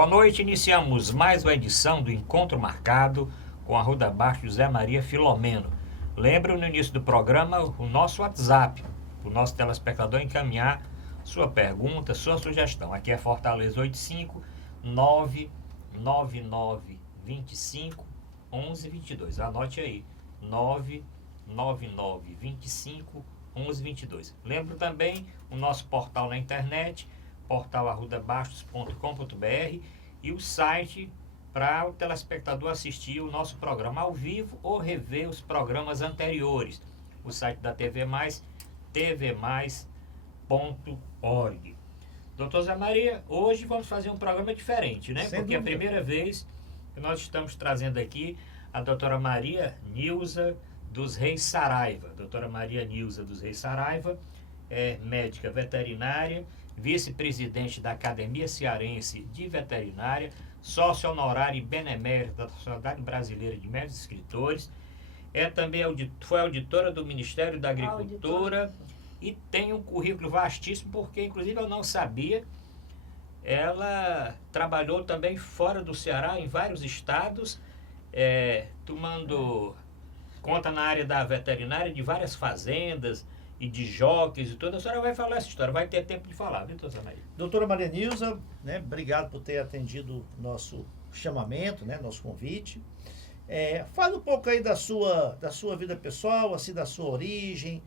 Boa noite, iniciamos mais uma edição do Encontro Marcado com a Arruda Baixo José Maria Filomeno. Lembre no início do programa o nosso WhatsApp, o nosso telespectador encaminhar sua pergunta, sua sugestão. Aqui é Fortaleza 85 99925 1122. Anote aí, 99925 1122. Lembro também o nosso portal na internet, portalarrudabastos.com.br, e o site para o telespectador assistir o nosso programa ao vivo ou rever os programas anteriores. O site da TV Mais, tvmais.org. Doutor Zé Maria, hoje vamos fazer um programa diferente, né? Porque é a primeira vez que nós estamos trazendo aqui a doutora Maria Nilza dos Reis Saraiva. Doutora Maria Nilza dos Reis Saraiva é médica veterinária, vice-presidente da Academia Cearense de Veterinária, sócia honorária e benemérita da Sociedade Brasileira de Médicos e Escritores, também foi auditora do Ministério da Agricultura e tem um currículo vastíssimo, porque inclusive eu não sabia, ela trabalhou também fora do Ceará, em vários estados, tomando conta na área da veterinária de várias fazendas e de jockeys e tudo. A senhora vai falar essa história, vai ter tempo de falar, viu, doutora Maria? Doutora Maria Nilza, né, obrigado por ter atendido nosso chamamento, né, nosso convite. Fala um pouco aí da sua vida pessoal, assim, da sua origem,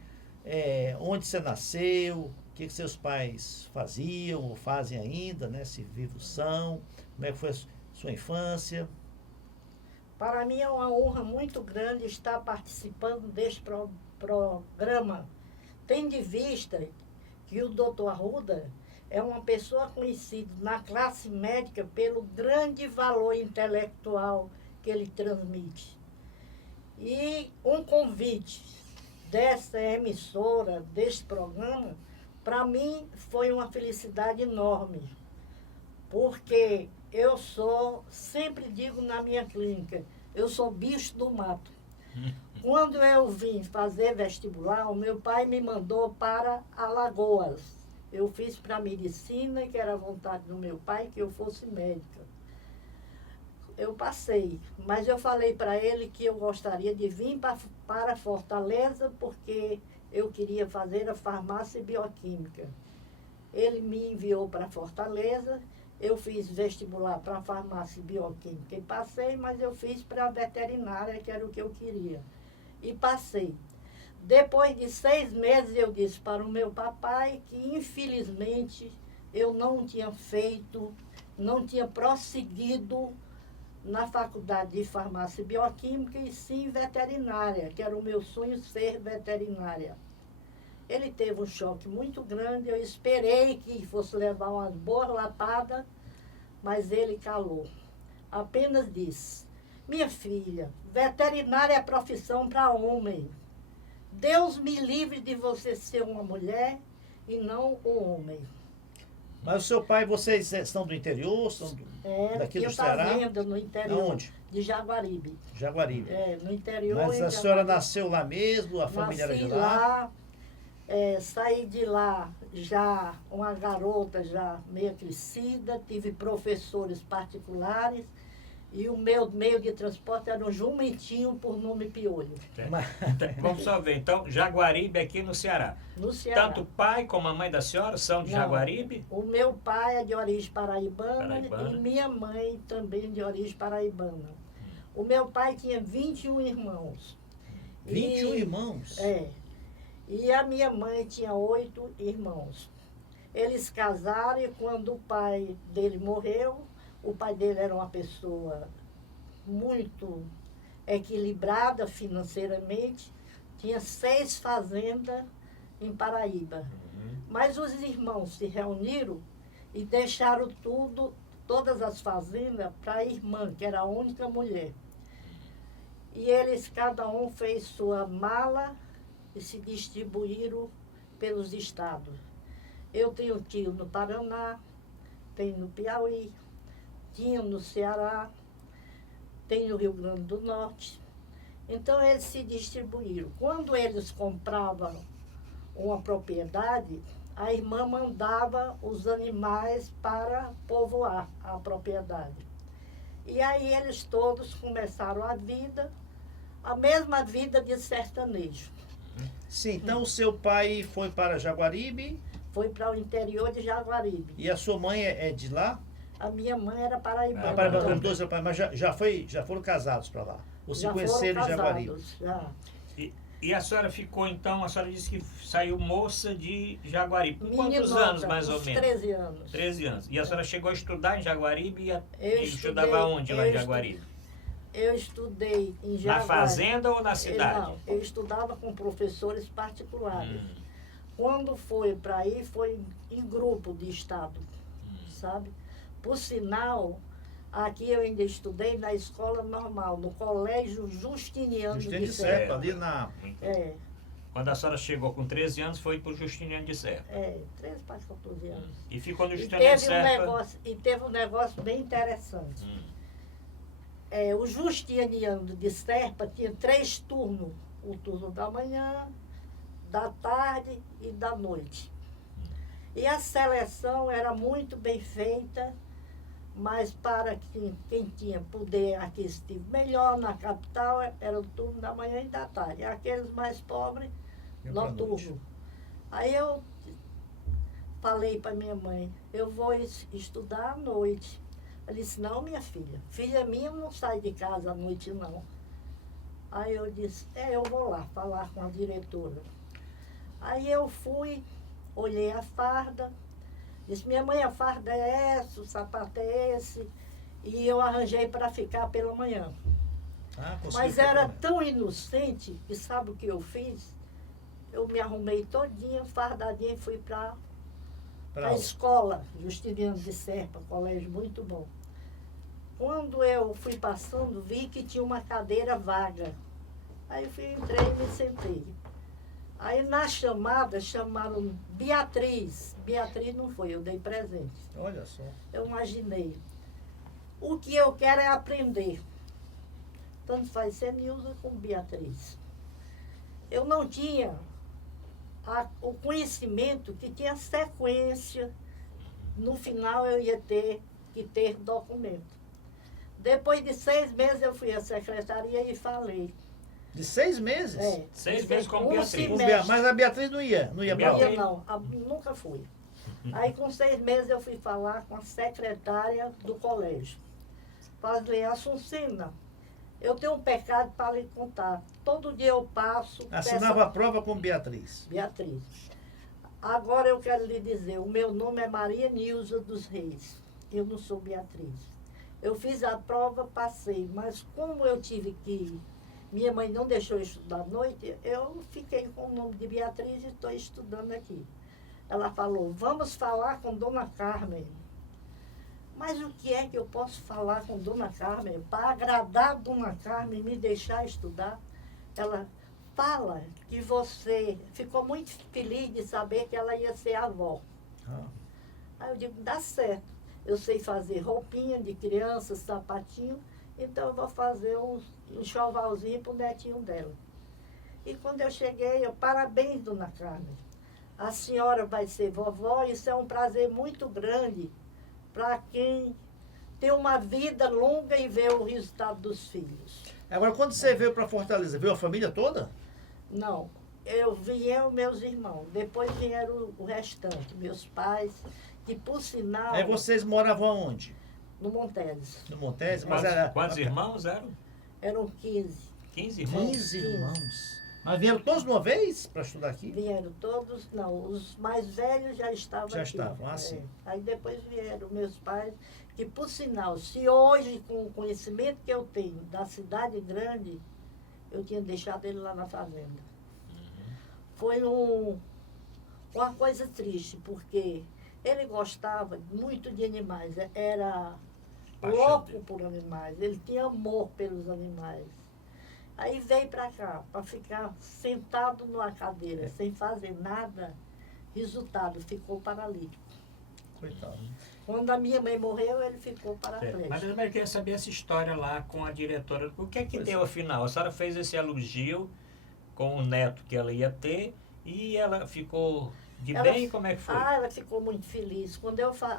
onde você nasceu, o que seus pais faziam ou fazem ainda, né, se vivos são, como é que foi a sua infância. Para mim é uma honra muito grande estar participando deste programa, tendo em vista que o doutor Arruda é uma pessoa conhecida na classe médica pelo grande valor intelectual que ele transmite. E um convite dessa emissora, deste programa, para mim foi uma felicidade enorme, porque eu sempre digo na minha clínica, eu sou bicho do mato. Quando eu vim fazer vestibular, o meu pai me mandou para Alagoas. Eu fiz para medicina, que era a vontade do meu pai, que eu fosse médica. Eu passei, mas eu falei para ele que eu gostaria de vir para Fortaleza, porque eu queria fazer a farmácia e bioquímica. Ele me enviou para Fortaleza. Eu fiz vestibular para farmácia e bioquímica e passei, mas eu fiz para a veterinária, que era o que eu queria. E passei. Depois de 6 meses, eu disse para o meu papai que, infelizmente, eu não tinha prosseguido na faculdade de farmácia e bioquímica, e sim veterinária, que era o meu sonho ser veterinária. Ele teve um choque muito grande, eu esperei que fosse levar umas boas lapadas, mas ele calou. Apenas disse: minha filha, veterinária é profissão para homem. Deus me livre de você ser uma mulher e não um homem. Mas o seu pai, vocês são do interior? São daqui do Ceará? Fazenda no interior. Aonde? De Jaguaribe. Jaguaribe. No interior. Mas a senhora nasceu lá mesmo? A família era de lá? Saí de lá já uma garota já meio crescida, tive professores particulares e o meu meio de transporte era um jumentinho por nome Piolho. Vamos só ver, então, Jaguaribe aqui no Ceará. No Ceará. Tanto o pai como a mãe da senhora são de Jaguaribe? O meu pai é de origem paraibana e minha mãe também de origem paraibana. O meu pai tinha 21 irmãos. 21 irmãos? E a minha mãe tinha 8 irmãos. Eles casaram e quando o pai dele morreu, o pai dele era uma pessoa muito equilibrada financeiramente, tinha 6 fazendas em Paraíba. Mas os irmãos se reuniram e deixaram todas as fazendas para a irmã, que era a única mulher. E eles, cada um fez sua mala e se distribuíram pelos estados. Eu tenho tio no Paraná, tenho no Piauí, tinha no Ceará, tem no Rio Grande do Norte. Então eles se distribuíram. Quando eles compravam uma propriedade, a irmã mandava os animais para povoar a propriedade. E aí eles todos começaram a mesma vida de sertanejo. Sim, então o seu pai foi para Jaguaribe Foi para o interior de Jaguaribe. e a sua mãe é de lá? A minha mãe era paraibana. Ah, para também. os dois, mas já foram casados para lá? Ou se Já foram conheceram em Jaguaribe? casados, já. E a senhora ficou, então, a senhora disse que saiu moça de Jaguaribe. Com quantos Meninota, anos, mais ou uns menos? 13 anos. 13 anos. E a senhora chegou a estudar em Jaguaribe e estudava estudei- onde lá em Jaguaribe? Eu estudei em Na Jaguaribe. fazenda ou na cidade? Não, eu estudava com professores particulares. Hum, Quando foi para aí, foi em grupo de estado, sabe? Por sinal, aqui eu ainda estudei na escola normal, no Colégio Justiniano Justiniano de de Serra. Serpa, ali na... É, Quando a senhora chegou com 13 anos, foi para o Justiniano de Serra. 13 para 14 anos. E ficou no E Justiniano de teve, um Serra. negócio bem interessante. Hum, O Justiniano de Serpa tinha 3 turnos. O turno da manhã, da tarde e da noite. E a seleção era muito bem feita, mas para quem tinha poder aquisitivo melhor na capital, era o turno da manhã e da tarde. E aqueles mais pobres, Ia pra noite. noturno. Aí eu falei para minha mãe, eu vou estudar à noite. Ela disse, não, minha filha minha não sai de casa à noite, não. Aí eu disse, eu vou lá falar com a diretora. Aí eu fui, olhei a farda, disse, minha mãe, a farda é essa, o sapato é esse, e eu arranjei para ficar pela manhã. Ah, conseguiu Mas ficar era com- tão inocente que sabe o que eu fiz? Eu me arrumei todinha, fardadinha, e fui para pra a aula. escola Justiniano de Serpa, colégio muito bom. Quando eu fui passando, vi que tinha uma cadeira vaga. Aí entrei e me sentei. Aí na chamada, chamaram Beatriz. Beatriz não foi, eu dei presente. Olha só. Eu imaginei. O que eu quero é aprender. Tanto faz ser Nilza como Beatriz. Eu não tinha o conhecimento que tinha sequência. No final eu ia ter que ter documento. Depois de 6 meses eu fui à secretaria e falei. De 6 meses? 6 meses como Beatriz. Com semestre. Mas a Beatriz não ia pra Não aula. ia não, nunca fui. Aí com 6 meses eu fui falar com a secretária do colégio. Falei, Assuncina, eu tenho um pecado para lhe contar. Todo dia eu passo. Assinava a prova com Beatriz. Beatriz. Agora eu quero lhe dizer, o meu nome é Maria Nilza dos Reis. Eu não sou Beatriz. Eu fiz a prova, passei, mas como eu tive que ir, minha mãe não deixou eu estudar à noite, eu fiquei com o nome de Beatriz e estou estudando aqui. Ela falou, vamos falar com Dona Carmen. Mas o que é que eu posso falar com Dona Carmen para agradar a Dona Carmen e me deixar estudar? Ela fala que você ficou muito feliz de saber que ela ia ser avó. Ah, Aí eu digo, dá certo. Eu sei fazer roupinha de criança, sapatinho, então eu vou fazer um enxovalzinho para o netinho dela. E quando eu cheguei, parabéns, Dona Carmen. A senhora vai ser vovó, isso é um prazer muito grande para quem tem uma vida longa e vê o resultado dos filhos. Agora, quando você veio para Fortaleza, veio a família toda? Não, vieram meus irmãos, depois vieram o restante, meus pais, que por sinal, Aí vocês moravam aonde? no Monteses, No Montes? Mas era... Quantos irmãos eram? eram 15. 15 irmãos? 15 irmãos. Mas vieram todos de uma vez para estudar aqui? Vieram todos, não, os mais velhos já estavam Já aqui. estavam, sim. Aí depois vieram meus pais, que por sinal, se hoje, com o conhecimento que eu tenho da cidade grande, eu tinha deixado ele lá na fazenda. Foi uma coisa triste, porque ele gostava muito de animais, era Paixão louco dele. por animais, ele tinha amor pelos animais. Aí veio para cá, para ficar sentado numa cadeira, sem fazer nada, resultado, ficou paralítico. Coitado. Quando a minha mãe morreu, ele ficou Mas paraplégico. eu queria saber essa história lá com a diretora. O que é que Pois deu afinal? A senhora fez esse elogio com o neto que ela ia ter e ela ficou De Ela- bem, como é que foi? Ela ficou muito feliz.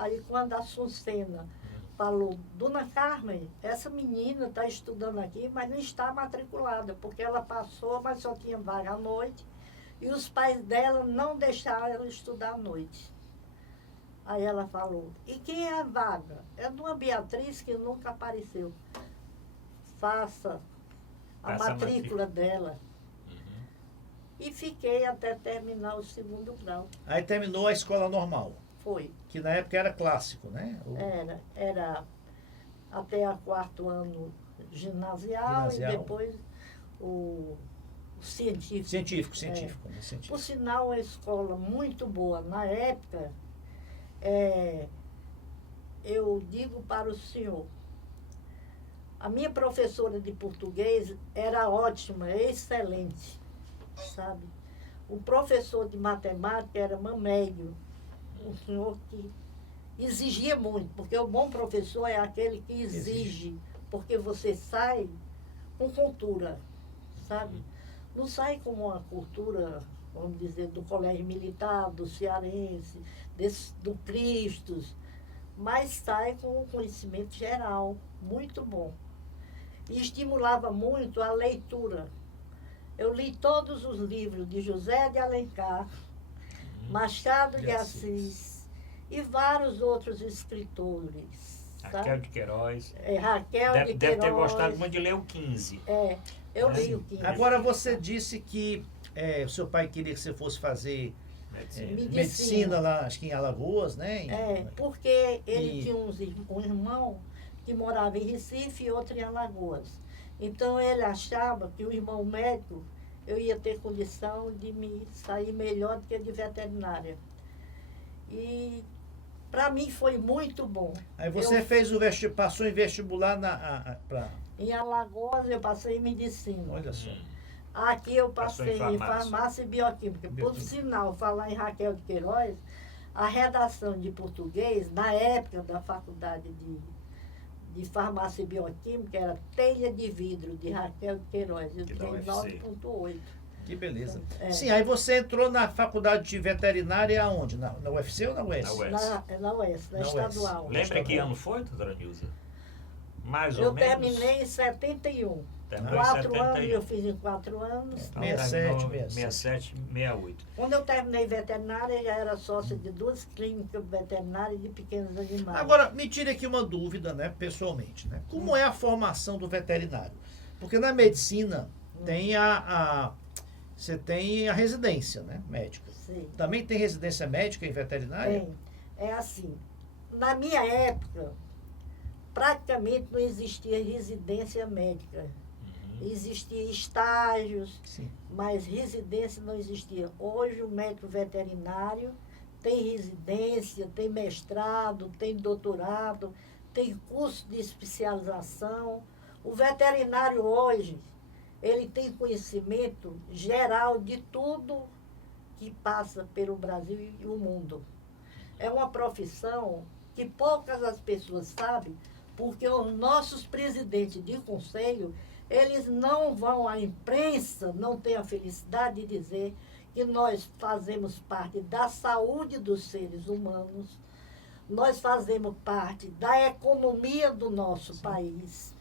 Aí quando a Sucena falou, Dona Carmen, essa menina está estudando aqui, mas não está matriculada, porque ela passou, mas só tinha vaga à noite, e os pais dela não deixaram ela estudar à noite. Aí ela falou, e quem é a vaga? É de uma Beatriz que nunca apareceu. Faça a Faça a matrícula dela. E fiquei até terminar o 2º grau. Aí terminou a escola normal, Foi. que na época era clássico, né? Era até o 4º ano ginasial e depois o científico. Científico, né? Por Científico. sinal, uma escola muito boa. Na época, eu digo para o senhor, a minha professora de português era ótima, excelente, sabe? O professor de matemática era Mamédio, um senhor que exigia muito, porque o bom professor é aquele que exige, porque você sai com cultura, sabe? Não sai com uma cultura, vamos dizer, do colégio militar, do cearense, do Cristos, mas sai com um conhecimento geral, muito bom. E estimulava muito a leitura. Eu li todos os livros de José de Alencar, Machado de Assis e vários outros escritores. Raquel de Queiroz. Raquel de Queiroz. Deve ter gostado muito de ler o 15. Eu li o 15. Agora você disse que o seu pai queria que você fosse fazer medicina lá, acho que em Alagoas, né? Porque ele tinha um irmão que morava em Recife e outro em Alagoas. Então ele achava que o irmão médico, eu ia ter condição de me sair melhor do que de veterinária. E para mim foi muito bom. Aí você passou em vestibular em Alagoas eu passei em medicina. Olha só. Aqui eu passei em farmácia e bioquímica. Por sinal, falar em Raquel de Queiroz, a redação de português, na época da faculdade de farmácia e bioquímica, era Telha de Vidro, de Raquel de Queiroz. Eu tirei 9,8. Que beleza. Sim, aí você entrou na faculdade de veterinária aonde? Na UFC ou na UES? Na UES, na estadual. Lembra que ano foi, doutora Nilza? Mais ou menos? Eu terminei em 71. 4 anos, eu fiz em 4 anos. 67, 68. Quando eu terminei veterinária, já era sócia de 2 clínicas veterinárias de pequenos animais. Agora, me tire aqui uma dúvida, né, pessoalmente, né? Como é a formação do veterinário? Porque na medicina tem você tem a residência, né, médica. Sim. Também tem residência médica em veterinária? Tem. É assim, na minha época, praticamente não existia residência médica. Existia estágios, sim, mas residência não existia. Hoje o médico veterinário tem residência, tem mestrado, tem doutorado, tem curso de especialização. O veterinário hoje, ele tem conhecimento geral de tudo que passa pelo Brasil e o mundo. É uma profissão que poucas as pessoas sabem, porque os nossos presidentes de conselho, eles não vão à imprensa, não têm a felicidade de dizer que nós fazemos parte da saúde dos seres humanos, nós fazemos parte da economia do nosso país.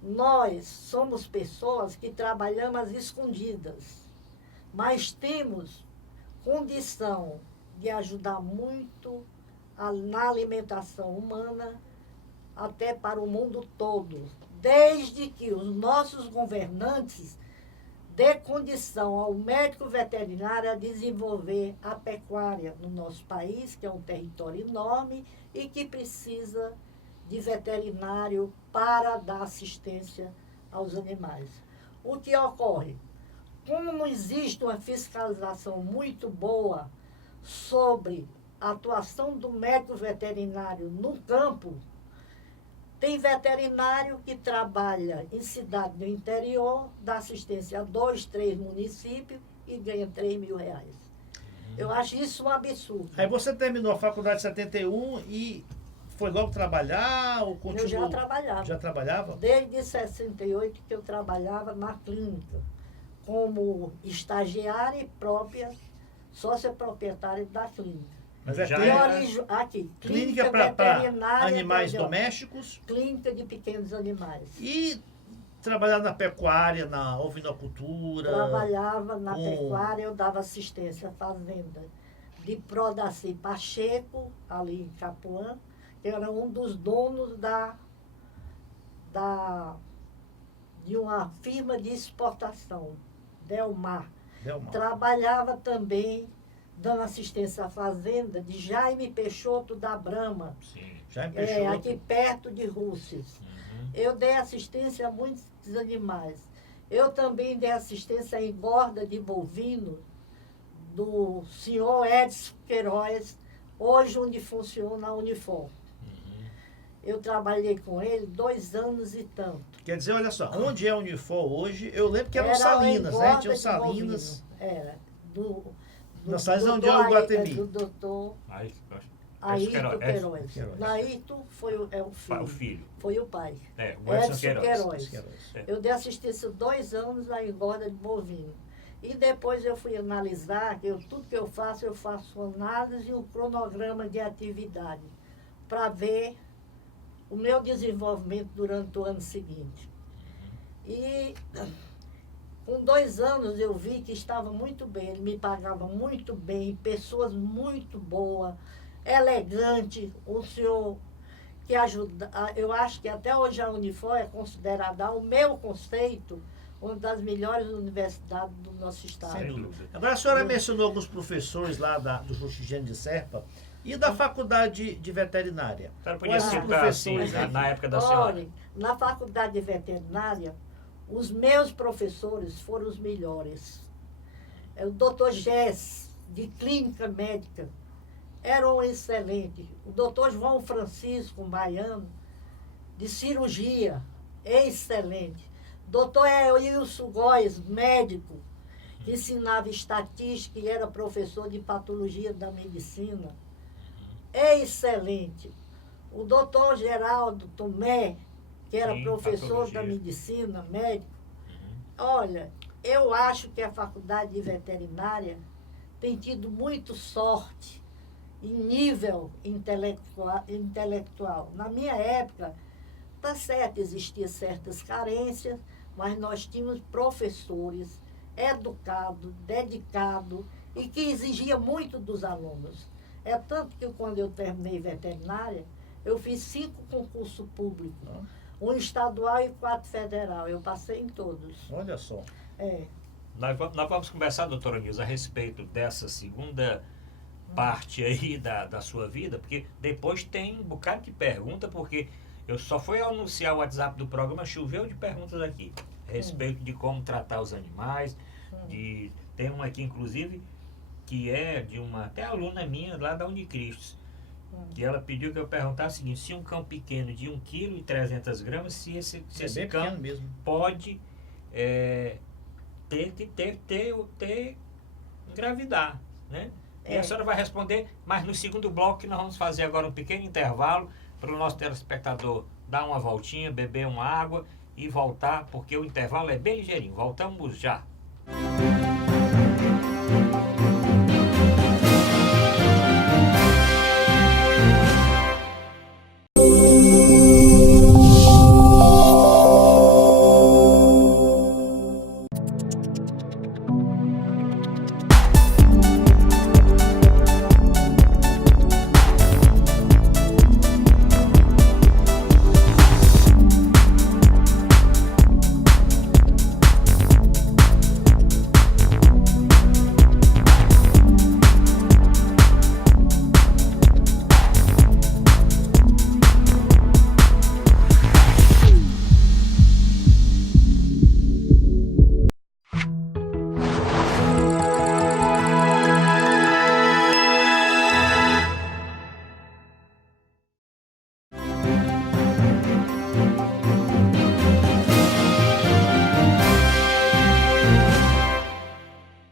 Nós somos pessoas que trabalhamos às escondidas, mas temos condição de ajudar muito na alimentação humana, até para o mundo todo, desde que os nossos governantes dê condição ao médico veterinário a desenvolver a pecuária no nosso país, que é um território enorme e que precisa de veterinário para dar assistência aos animais. O que ocorre? Como não existe uma fiscalização muito boa sobre a atuação do médico veterinário no campo, tem veterinário que trabalha em cidade do interior, dá assistência a 2, 3 municípios e ganha R$3.000. Eu acho isso um absurdo. Aí você terminou a faculdade em 71 e foi logo trabalhar ou continuou? Eu já trabalhava. Já trabalhava? Desde 68 que eu trabalhava na clínica, como estagiária e própria sócia proprietária da clínica. Mas é Já Aqui, clínica para veterinária animais de- domésticos Clínica de pequenos animais. e trabalhar na pecuária, na ovinocultura. Trabalhava na com- pecuária, eu dava assistência à fazenda de Prodaci Pacheco, ali em Capuã, que era um dos donos de uma firma de exportação, Delmar. Delmar. Trabalhava também dando assistência à fazenda de Jaime Peixoto da Brama, Sim. Já em Peixoto. aqui perto de Rússia. Uhum. Eu dei assistência a muitos animais. Eu também dei assistência à engorda de bovino do senhor Edson Queiroz, hoje onde funciona a Unifor. Uhum. Eu trabalhei com ele 2 anos e tanto. Quer dizer, olha só, onde é a Unifor hoje, eu lembro que eram Era Salinas, a né? engorda Tinha o de Salinas. bovino. Era. Na Salinas onde é o doutor Guatemi. Do doutor Aí, Ayrton Queiroz. Queiroz. Queiroz. Naírton foi o o filho. filho. Foi o pai. O Edson Edson Queiroz. Queiroz. Queiroz. Eu dei assistência 2 anos na engorda de bovino. E depois eu fui analisar, que tudo que eu faço análise e um cronograma de atividade para ver o meu desenvolvimento durante o ano seguinte. E com 2 anos eu vi que estava muito bem, ele me pagava muito bem, pessoas muito boas, elegante, um senhor que ajuda, eu acho que até hoje a Unifor é considerada, o meu conceito, uma das melhores universidades do nosso estado. Sem Sem dúvida. dúvida. Agora a senhora mencionou alguns professores lá do Justigênio de Serpa e da faculdade de veterinária. A senhora podia Quais citar, assim, professores na época da senhora. Olha, na faculdade de veterinária, os meus professores foram os melhores. O doutor Gess, de clínica médica, era um excelente. O doutor João Francisco, um baiano, de cirurgia, excelente. Doutor Wilson Góes, médico, que ensinava estatística e era professor de patologia da medicina, excelente. O doutor Geraldo Tomé, que era Sim, professor patologia. da medicina, médico. Uhum. Olha, eu acho que a faculdade de veterinária tem tido muito sorte em nível intelectual. Na minha época, tá certo, existiam certas carências, mas nós tínhamos professores educados, dedicados e que exigia muito dos alunos. É tanto que quando eu terminei veterinária, eu fiz 5 concursos públicos, um estadual e 4 federal. Eu passei em todos. Olha só. Nós vamos conversar, doutora Nilza, a respeito dessa segunda parte aí da sua vida, porque depois tem um bocado de pergunta, porque eu só fui anunciar o WhatsApp do programa, choveu de perguntas aqui, a respeito de como tratar os animais, tem uma aqui, inclusive, que é de uma até aluna minha lá da Unicristos, que ela pediu que eu perguntasse o seguinte: se um cão pequeno de 1,3 kg, se esse bem cão pequeno mesmo. pode engravidar, né? E a senhora vai responder, mas no segundo bloco, que nós vamos fazer agora um pequeno intervalo para o nosso telespectador dar uma voltinha, beber uma água e voltar, porque o intervalo é bem ligeirinho. Voltamos já.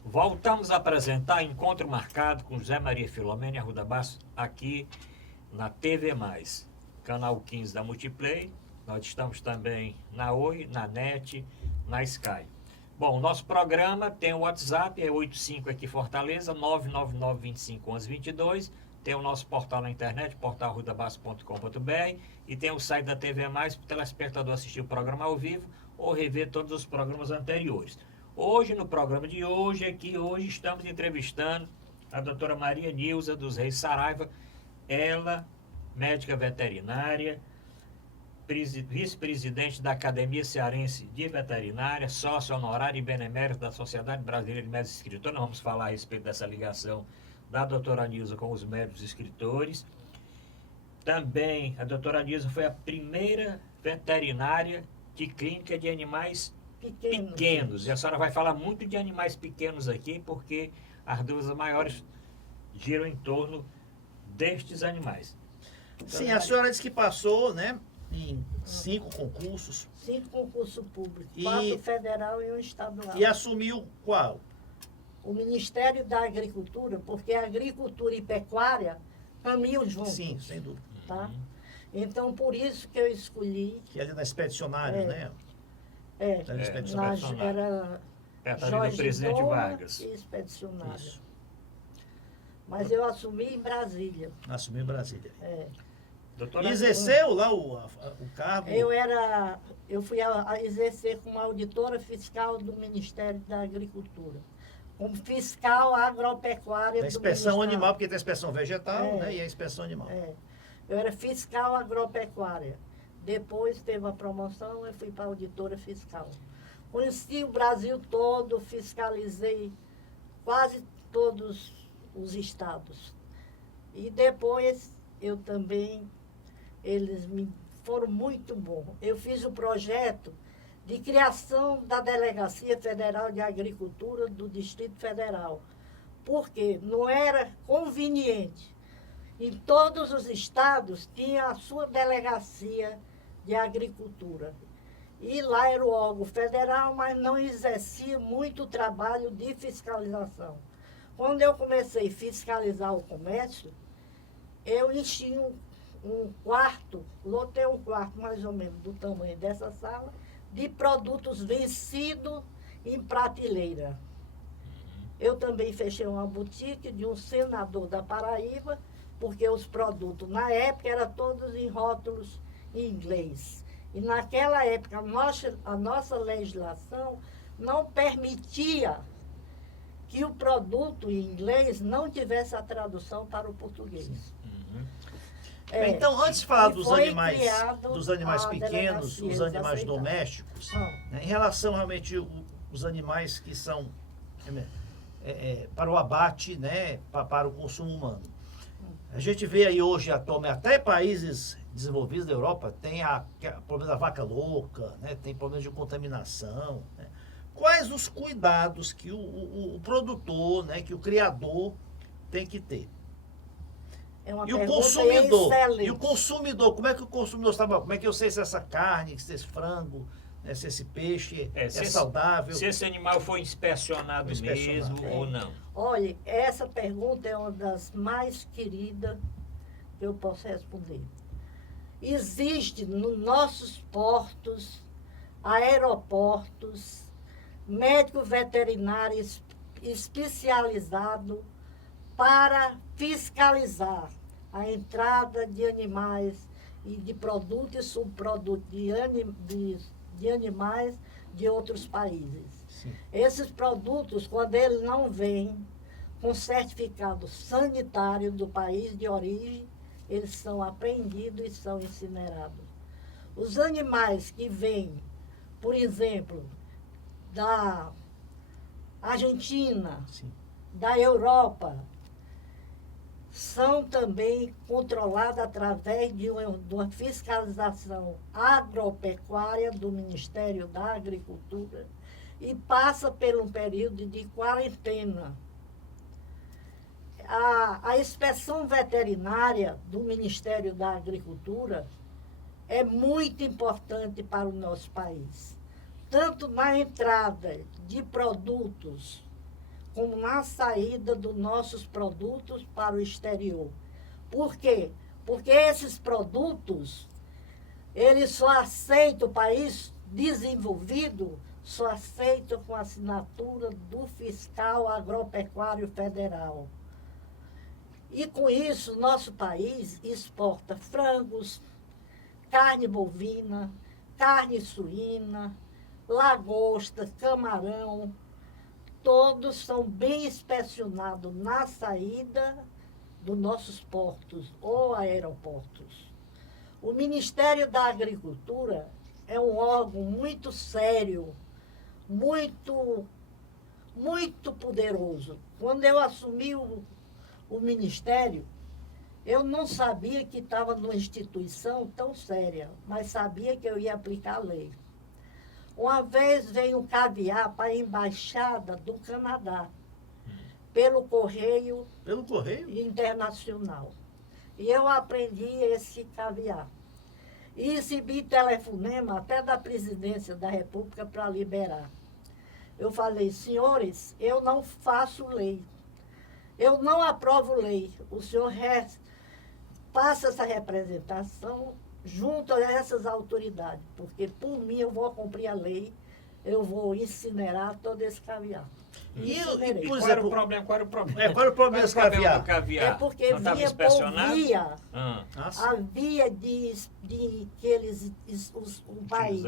Voltamos a apresentar Encontro Marcado com José Maria Filomena e Arruda Bastos aqui na TV+, canal 15 da Multiplay. Nós estamos também na Oi, na NET, na Sky. Bom, o nosso programa tem o WhatsApp, é 85 aqui Fortaleza, 999251122. Tem o nosso portal na internet, portalrudabasso.com.br, e tem o site da TV Mais para o telespectador assistir o programa ao vivo ou rever todos os programas anteriores. Hoje, no programa de hoje, hoje estamos entrevistando a doutora Maria Nilza dos Reis Saraiva, ela, médica veterinária, vice-presidente da Academia Cearense de Veterinária, sócio honorário e benemérito da Sociedade Brasileira de Médicos Escritores. Nós vamos falar a respeito dessa ligação da doutora Nilza com os médicos escritores. Também a doutora Nilza foi a primeira veterinária de clínica de animais pequenos. E a senhora vai falar muito de animais pequenos aqui, porque as dúvidas maiores giram em torno destes animais. Sim, a senhora disse que passou, né, em 5 concursos. 5 concursos públicos, 4 federal e 1 estadual. E assumiu qual? O Ministério da Agricultura, porque a agricultura e pecuária caminham juntos. Sim, sem dúvida. Tá? Então, por isso que eu escolhi... Que é ali na Expedicionária, né? Na Expedicionária. era perto ali Jorge do presidente Doma Vargas. e Expedicionária. Isso. Mas eu assumi em Brasília. Assumiu em Brasília. Doutora, E exerceu lá o cargo? Eu fui a exercer como auditora fiscal do Ministério da Agricultura. Como fiscal agropecuária da do inspeção Ministério. animal, porque tem a inspeção vegetal, né, e a inspeção animal. Eu era fiscal agropecuária. Depois teve a promoção, eu fui para auditora fiscal. Conheci o Brasil todo, fiscalizei quase todos os estados. E depois eu também, eles me foram muito bons. Eu fiz o projeto de criação da Delegacia Federal de Agricultura do Distrito Federal, porque não era conveniente. Em todos os estados tinha a sua delegacia de agricultura. E lá era o órgão federal, mas não exercia muito trabalho de fiscalização. Quando eu comecei a fiscalizar o comércio, eu enchi um quarto, lotei um quarto mais ou menos do tamanho dessa sala, de produtos vencidos em prateleira. Eu também fechei uma boutique de um senador da Paraíba, porque os produtos, na época, eram todos em rótulos em inglês. E naquela época, a nossa legislação não permitia que o produto em inglês não tivesse a tradução para o português. Então, antes de falar dos animais a pequenos, os animais domésticos, né, em relação realmente os animais que são para o abate, né, para o consumo humano. A gente vê aí hoje, até países desenvolvidos da Europa, tem problema da vaca louca, né, tem problema de contaminação. Né. Quais os cuidados que o produtor, né, que o criador tem que ter? E o consumidor? E o consumidor, como é que o consumidor estava? Como é que eu sei se essa carne, se esse frango, né, se esse peixe é saudável? Se esse animal foi inspecionado mesmo ou não? Olha, essa pergunta é uma das mais queridas que eu posso responder. Existe nos nossos portos, aeroportos, médico veterinário especializado para fiscalizar a entrada de animais e de produtos e subprodutos de animais de outros países. Sim. Esses produtos, quando eles não vêm com certificado sanitário do país de origem, eles são apreendidos e são incinerados. Os animais que vêm, por exemplo, da Argentina, Sim. da Europa, são também controladas através de uma fiscalização agropecuária do Ministério da Agricultura e passa por um período de quarentena. A inspeção veterinária do Ministério da Agricultura é muito importante para o nosso país, tanto na entrada de produtos como na saída dos nossos produtos para o exterior. Por quê? Porque esses produtos, eles só aceitam o país desenvolvido só aceita com assinatura do fiscal agropecuário federal. E com isso, nosso país exporta frangos, carne bovina, carne suína, lagosta, camarão, todos são bem inspecionados na saída dos nossos portos ou aeroportos. O Ministério da Agricultura é um órgão muito sério, muito poderoso. Quando eu assumi o Ministério, eu não sabia que estava numa instituição tão séria, mas sabia que eu ia aplicar a lei. Uma vez veio um caviar para a Embaixada do Canadá, pelo Correio Internacional. E eu aprendi esse caviar. E recebi telefonema até da Presidência da República para liberar. Eu falei, senhores, eu não faço lei. Eu não aprovo lei. O senhor passa essa representação junto a essas autoridades, porque por mim eu vou cumprir a lei, eu vou incinerar todo esse caviar. Qual era o problema? Qual era o problema desse caviar? É porque não vinha por via, a via que eles, o país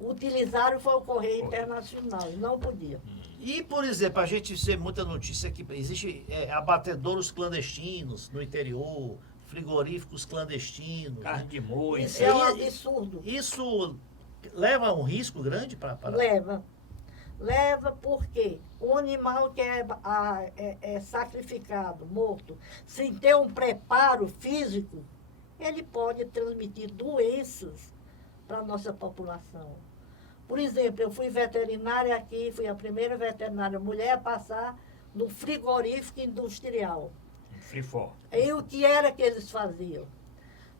utilizaram foi o Correio Internacional, não podia. E, por exemplo, a gente vê muita notícia que existe abatedouros clandestinos no interior, frigoríficos clandestinos. Carne de mois. Isso é um absurdo. Isso leva a um risco grande para... Leva porque o animal que é sacrificado, morto, sem ter um preparo físico, ele pode transmitir doenças para a nossa população. Por exemplo, eu fui veterinária aqui, fui a primeira veterinária mulher a passar no frigorífico industrial. Frifó. E o que era que eles faziam?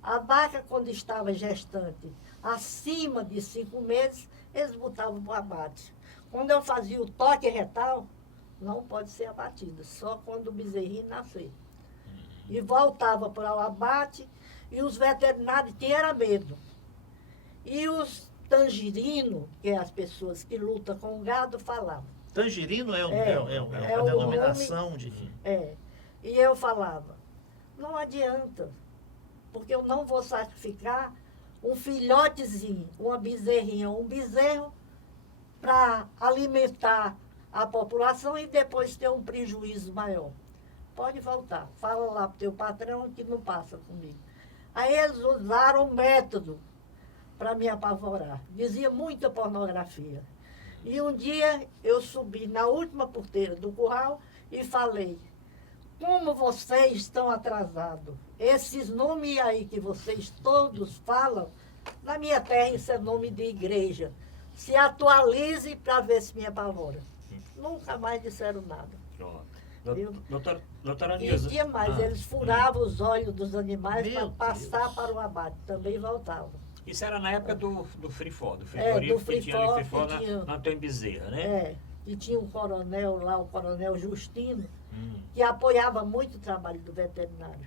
A vaca, quando estava gestante, acima de 5 meses, eles botavam para o abate. Quando eu fazia o toque retal, não pode ser abatida, só quando o bezerrinho nascer. E voltava para o abate, e os veterinários tinham medo. E os tangerinos, que é as pessoas que lutam com o gado, falavam. Tangerino é uma denominação de... E eu falava, não adianta, porque eu não vou sacrificar um filhotezinho, uma bezerrinha, um bezerro, para alimentar a população e depois ter um prejuízo maior. Pode voltar, fala lá para o teu patrão que não passa comigo. Aí eles usaram um método para me apavorar. Dizia muita pornografia. E um dia eu subi na última porteira do curral e falei, como vocês estão atrasados? Esses nomes aí que vocês todos falam, na minha terra isso é nome de igreja. Se atualize para ver se me apavora. Nunca mais disseram nada. Pronto. Doutora Nilza. E tinha mais, eles furavam os olhos dos animais para passar para o abate. Também voltavam. Isso era na época do frifó, do frigorífico, que tinha ali frifó na Antônio Bezerra, né? E tinha um coronel lá, o coronel Justino, que apoiava muito o trabalho do veterinário.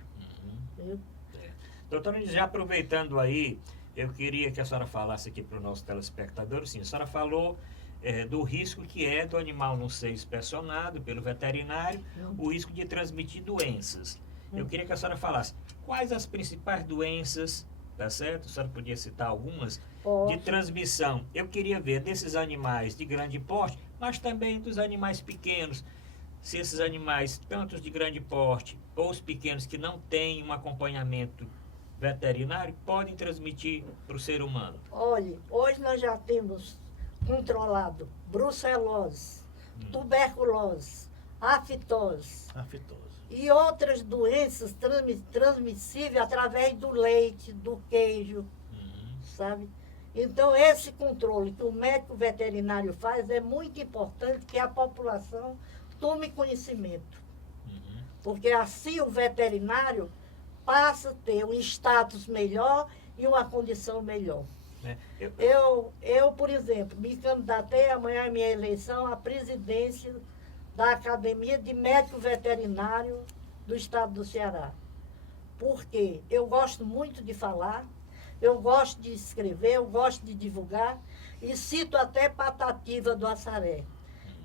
Doutora Nilza, já aproveitando aí, eu queria que a senhora falasse aqui para os nossos telespectadores, sim, a senhora falou do risco que é do animal não ser inspecionado pelo veterinário, o risco de transmitir doenças. Eu queria que a senhora falasse quais as principais doenças, tá certo? A senhora podia citar algumas, de transmissão. Eu queria ver desses animais de grande porte, mas também dos animais pequenos. Se esses animais, tanto os de grande porte ou os pequenos que não têm um acompanhamento veterinário, podem transmitir para o ser humano. Olha, hoje nós já temos controlado brucelose, tuberculose, afitose e outras doenças transmissíveis através do leite, do queijo, sabe? Então, esse controle que o médico veterinário faz é muito importante que a população tome conhecimento. Porque assim o veterinário passa a ter um status melhor e uma condição melhor. Eu, por exemplo, me candidatei amanhã à minha eleição à presidência da Academia de Médico Veterinário do Estado do Ceará. Porque eu gosto muito de falar, eu gosto de escrever, eu gosto de divulgar e cito até Patativa do Assaré.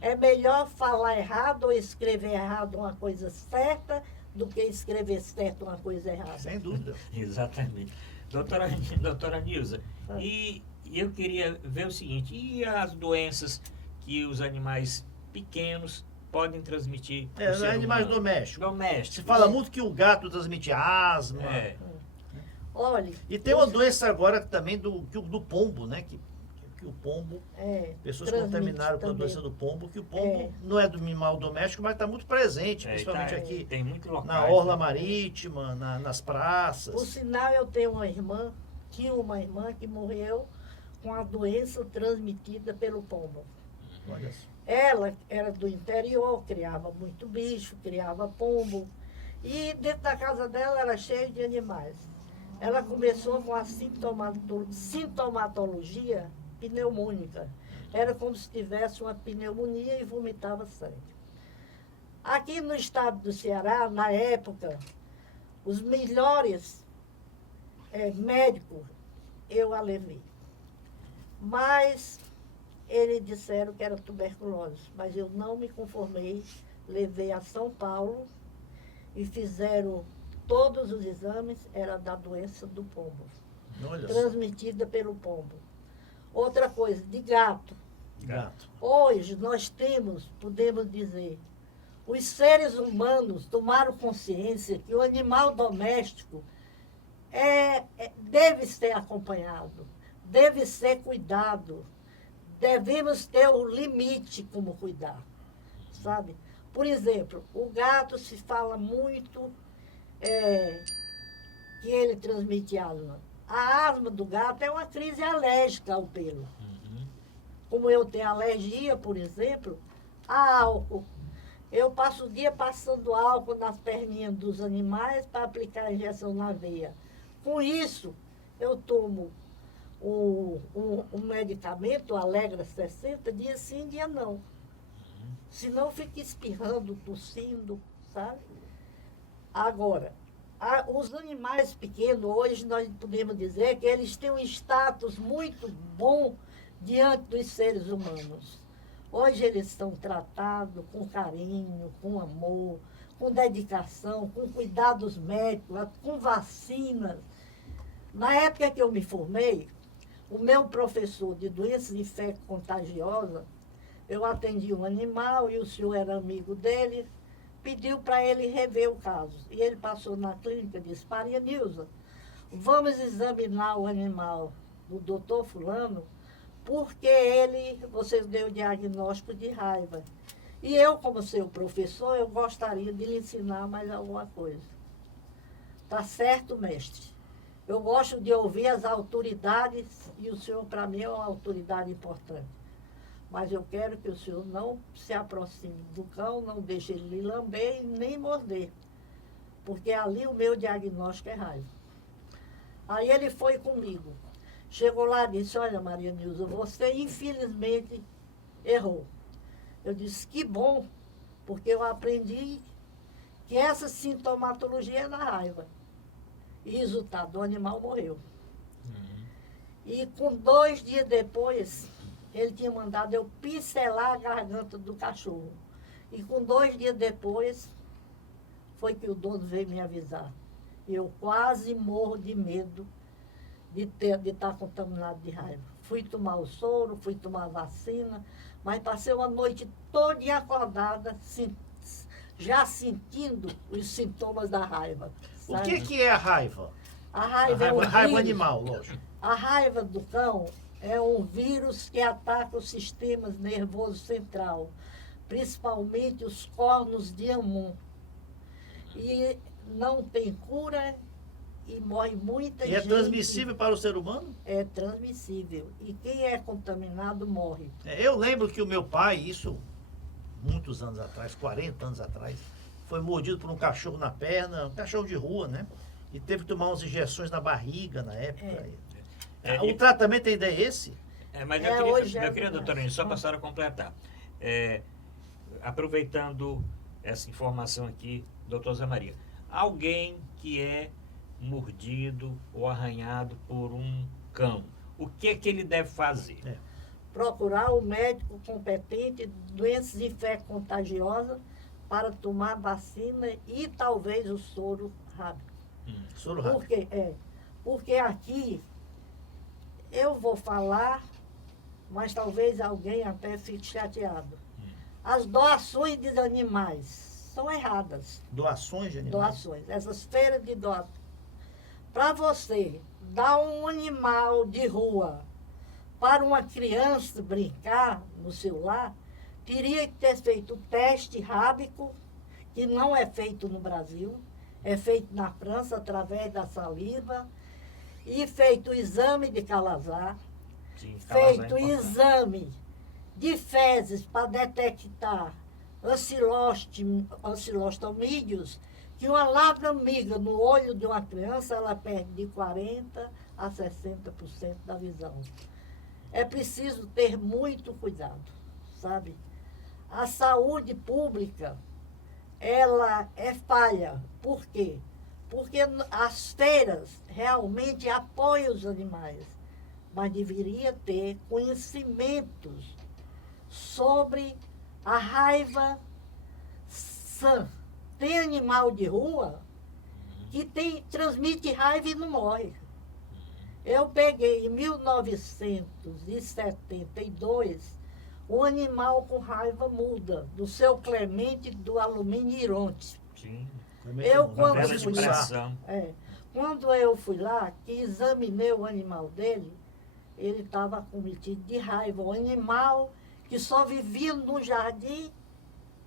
É melhor falar errado ou escrever errado uma coisa certa do que escrever certo uma coisa errada. Sem dúvida. Exatamente. Doutora Nilza, e eu queria ver o seguinte, e as doenças que os animais pequenos podem transmitir ao ser Animais humano? domésticos. Domésticos. Se fala muito que o gato transmite asma. É. Olha, E tem uma doença agora também do pombo, né? Que o pombo, pessoas transmite contaminaram com a também. doença do pombo, que o pombo não é do animal doméstico, mas está muito presente, principalmente aqui Tem muito locais, na orla né? marítima, nas praças. Por sinal, eu tenho uma irmã, tinha uma irmã que morreu com a doença transmitida pelo pombo. Olha só. Ela era do interior, criava muito bicho, criava pombo. E dentro da casa dela era cheio de animais. Ela começou com a sintomatologia pneumônica. Era como se tivesse uma pneumonia e vomitava sangue. Aqui no estado do Ceará, na época, os melhores médicos eu a levei. Mas eles disseram que era tuberculose. Mas eu não me conformei, levei a São Paulo e fizeram todos os exames, era da doença do pombo, Olha só. transmitida pelo pombo. Outra coisa, de gato. Gato. Hoje nós temos, podemos dizer, os seres humanos tomaram consciência que o animal doméstico deve ser acompanhado, deve ser cuidado, devemos ter o limite como cuidar, sabe? Por exemplo, o gato se fala muito que ele transmite asma. A asma do gato é uma crise alérgica ao pelo. Como eu tenho alergia, por exemplo, a álcool. Eu passo o dia passando álcool nas perninhas dos animais para aplicar a injeção na veia. Com isso, eu tomo um medicamento, o Alegra 60, dia sim, dia não. Senão fica espirrando, tossindo, sabe? Agora, os animais pequenos, hoje nós podemos dizer que eles têm um status muito bom diante dos seres humanos. Hoje eles são tratados com carinho, com amor, com dedicação, com cuidados médicos, com vacinas. Na época que eu me formei, o meu professor de doenças infecto-contagiosas, eu atendi um animal e o senhor era amigo dele, pediu para ele rever o caso. E ele passou na clínica e disse, Maria Nilza, vamos examinar o animal do doutor fulano, porque você deu o diagnóstico de raiva. E eu, como seu professor, eu gostaria de lhe ensinar mais alguma coisa. Tá certo, mestre? Eu gosto de ouvir as autoridades, e o senhor, para mim, é uma autoridade importante. Mas eu quero que o senhor não se aproxime do cão, não deixe ele lhe lamber e nem morder. Porque ali o meu diagnóstico é raiva. Aí ele foi comigo. Chegou lá e disse, olha, Maria Nilza, você infelizmente errou. Eu disse, que bom, porque eu aprendi que essa sintomatologia é da raiva. E resultado, o animal morreu. E com 2 dias depois, ele tinha mandado eu pincelar a garganta do cachorro. E com 2 dias depois, foi que o dono veio me avisar. E eu quase morro de medo de estar contaminado de raiva. Fui tomar o soro, fui tomar a vacina, mas passei uma noite toda acordada, já sentindo os sintomas da raiva. O Sabe? que é a raiva? A raiva é um raiva vírus. animal, lógico. A raiva do cão é um vírus que ataca o sistema nervoso central, principalmente os cornos de Ammon. E não tem cura e morre muita gente. E é transmissível para o ser humano? É transmissível. E quem é contaminado morre. Eu lembro que o meu pai, isso muitos anos atrás, 40 anos atrás, foi mordido por um cachorro na perna, um cachorro de rua, né? E teve que tomar umas injeções na barriga na época. O tratamento ainda é esse? Mas eu queria, doutora Nilza, só passar a completar. Aproveitando essa informação aqui, doutor Zé Maria, alguém que é mordido ou arranhado por um cão, o que é que ele deve fazer? Procurar o médico competente de doenças infecto-contagiosas para tomar vacina e talvez o soro rápido. Soro rápido. Porque aqui eu vou falar, mas talvez alguém até fique chateado. As doações de animais são erradas. Doações de animais? Doações, essas feiras de doação. Para você dar um animal de rua para uma criança brincar no seu lar, teria que ter feito o teste rábico, que não é feito no Brasil, é feito na França através da saliva, e feito o exame de calazar, Sim, feito o é importante. exame de fezes para detectar ancilostomídeos, que uma lavra amiga no olho de uma criança, ela perde de 40% a 60% da visão. É preciso ter muito cuidado, sabe? A saúde pública, ela é falha. Por quê? Porque as feiras realmente apoiam os animais, mas deveria ter conhecimentos sobre a raiva sã. Tem animal de rua que transmite raiva e não morre. Eu peguei em 1972 um animal com raiva muda, do seu Clemente do Alumínio Ironte. Sim. Quando eu fui lá, que examinei o animal dele, ele estava cometido de raiva. Um animal que só vivia no jardim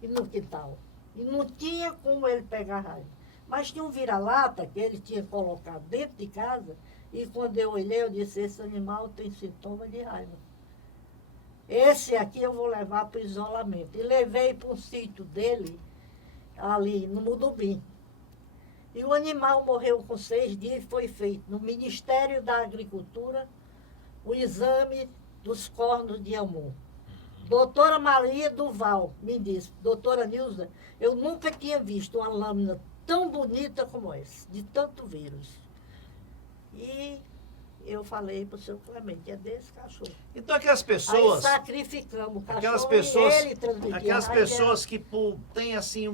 e no quintal. E não tinha como ele pegar raiva. Mas tinha um vira-lata que ele tinha colocado dentro de casa, e quando eu olhei, eu disse, esse animal tem sintoma de raiva. Esse aqui eu vou levar para o isolamento. E levei para um sítio dele, ali no Mudubim. E o animal morreu com 6 dias e foi feito no Ministério da Agricultura o exame dos cornos de amor. Doutora Maria Duval me disse, doutora Nilza, eu nunca tinha visto uma lâmina tão bonita como essa, de tanto vírus. E eu falei para o seu Clemente, é desse cachorro. Então aquelas pessoas... Aí sacrificamos o cachorro aquelas pessoas, e ele transmitia aquelas raiva. pessoas que têm assim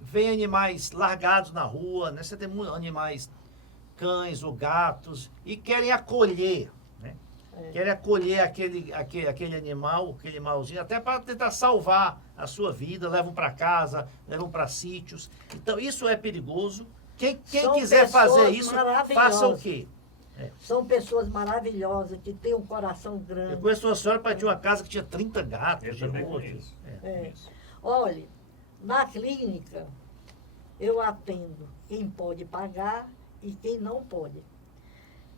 veem animais largados na rua, né? Você tem muitos animais, cães ou gatos, e querem acolher, né? Querem acolher aquele animal, aquele animalzinho, até para tentar salvar a sua vida, levam para casa, levam para sítios. Então isso é perigoso. Quem quiser fazer isso, faça o quê? São pessoas maravilhosas, que têm um coração grande. Eu conheço uma senhora que tinha uma casa que tinha 30 gatos. Eu também conheço. Olha, na clínica, eu atendo quem pode pagar e quem não pode.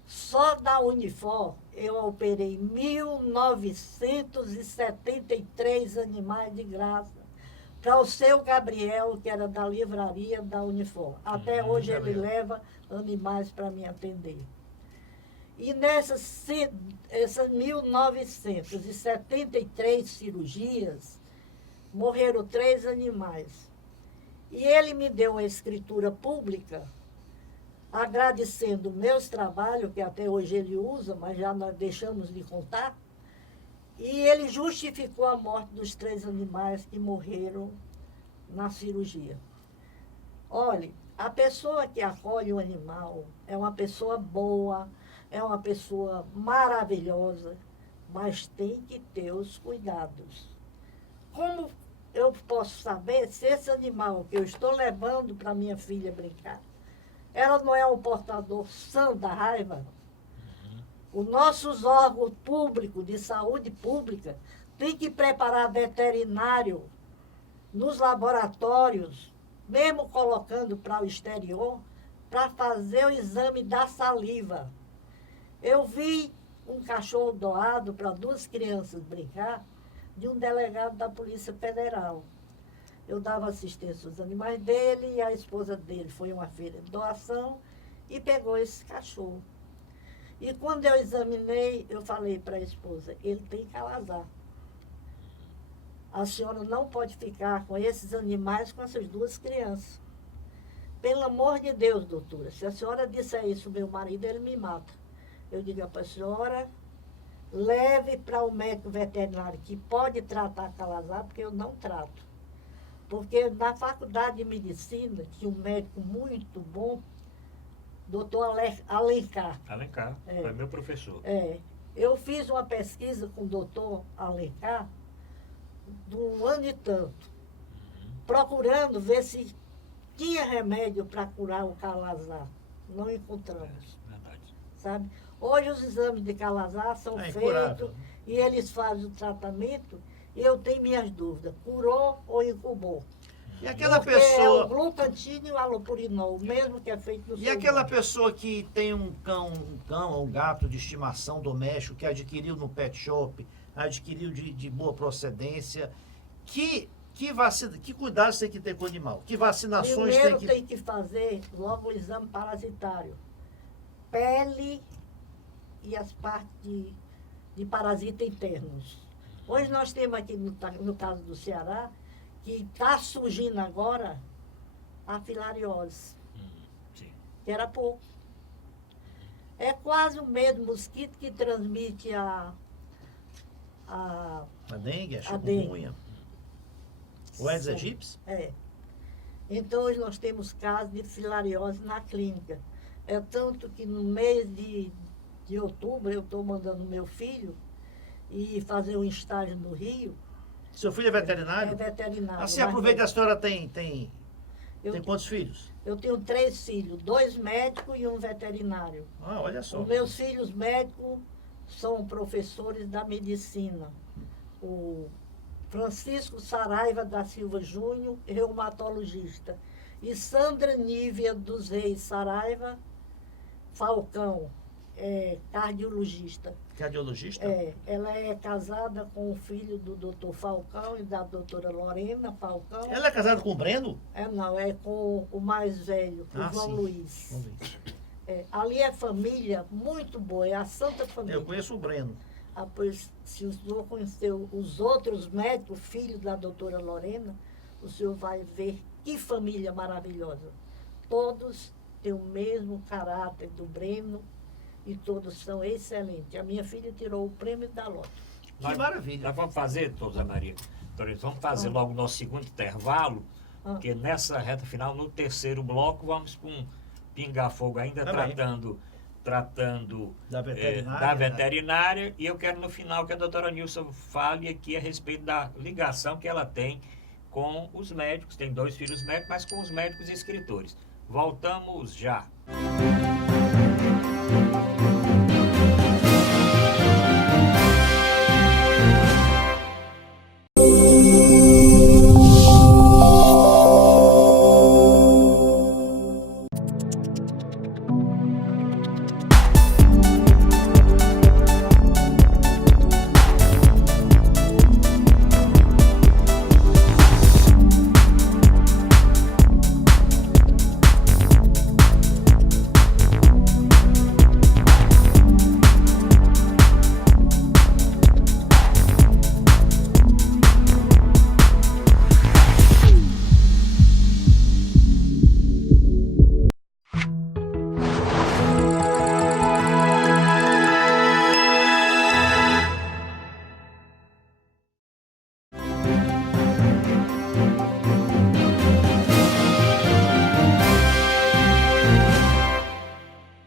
Só da Unifor, eu operei 1.973 animais de graça para o seu Gabriel, que era da livraria da Unifor. Até hoje ele leva animais para me atender. E essas 1.973 cirurgias, morreram 3 animais. E ele me deu uma escritura pública, agradecendo meus trabalhos, que até hoje ele usa, mas já nós deixamos de contar. E ele justificou a morte dos 3 animais que morreram na cirurgia. Olha, a pessoa que acolhe o animal é uma pessoa boa, é uma pessoa maravilhosa, mas tem que ter os cuidados. Como eu posso saber se esse animal que eu estou levando para minha filha brincar, ela não é um portador sã da raiva? Os nossos órgãos públicos, de saúde pública, têm que preparar veterinário nos laboratórios, mesmo colocando para o exterior, para fazer o exame da saliva. Eu vi um cachorro doado para 2 crianças brincar, de um delegado da Polícia Federal. Eu dava assistência aos animais dele, e a esposa dele foi a uma feira de doação e pegou esse cachorro. E quando eu examinei, eu falei para a esposa, ele tem calazar. A senhora não pode ficar com esses animais, com essas 2 crianças. pelo amor de Deus, doutora, se a senhora disser isso, meu marido, ele me mata. Eu digo para a senhora, leve para o médico veterinário que pode tratar calazar, porque eu não trato. Porque na faculdade de medicina, tinha um médico muito bom, doutor Alencar. Alencar, É. foi meu professor. Eu fiz uma pesquisa com o doutor Alencar, de um ano e tanto, procurando ver se tinha remédio para curar o calazar. Não encontramos, Verdade. sabe? Hoje os exames de calazar são incurável. feitos e eles fazem o tratamento e eu tenho minhas dúvidas, curou ou incubou? E aquela Porque é o pessoa... glucantina e o alopurinol, o mesmo que é feito no E ser aquela humano. pessoa que tem um cão ou um gato de estimação doméstico, que adquiriu no pet shop, adquiriu de boa procedência, que cuidados tem que ter com o animal? Que vacinações Primeiro tem que... tem que fazer logo o exame parasitário. Pele e as partes de parasita internos. Hoje nós temos aqui, no caso do Ceará, que está surgindo agora a filariose, Sim. que era pouco. É quase o mesmo mosquito que transmite a A dengue, a A dengue. chikungunya. O Aedes aegypti? Então, hoje nós temos casos de filariose na clínica. É tanto que no mês de outubro eu estou mandando meu filho e fazer um estágio no Rio. Seu filho é veterinário? É veterinário. Assim, mas aproveita, a senhora tem eu, quantos filhos? eu tenho 3 filhos, 2 médicos e um veterinário. Ah, olha só. Os meus filhos médicos são professores da medicina. O Francisco Saraiva da Silva Júnior, reumatologista. E Sandra Nívia dos Reis Saraiva Falcão, cardiologista. Cardiologista? Ela é casada com o filho do doutor Falcão e da doutora Lorena Falcão. Ela é casada com o Breno? Não, é com o mais velho, o João sim. Luiz. Vamos ver. Ali é família muito boa, é a Santa Família. Eu conheço o Breno. Pois, se o senhor conheceu os outros médicos, filhos da doutora Lorena, o senhor vai ver que família maravilhosa. Todos têm o mesmo caráter do Breno e todos são excelentes. A minha filha tirou o prêmio da Loto. Que maravilha. Nós vamos fazer, doutora Maria, vamos fazer logo o nosso segundo intervalo, porque nessa reta final, no terceiro bloco, vamos com um pinga-fogo ainda tratando Da veterinária. da veterinária, e eu quero no final que a doutora Nilson fale aqui a respeito da ligação que ela tem com os médicos, tem 2 filhos médicos, mas com os médicos e escritores. Voltamos já.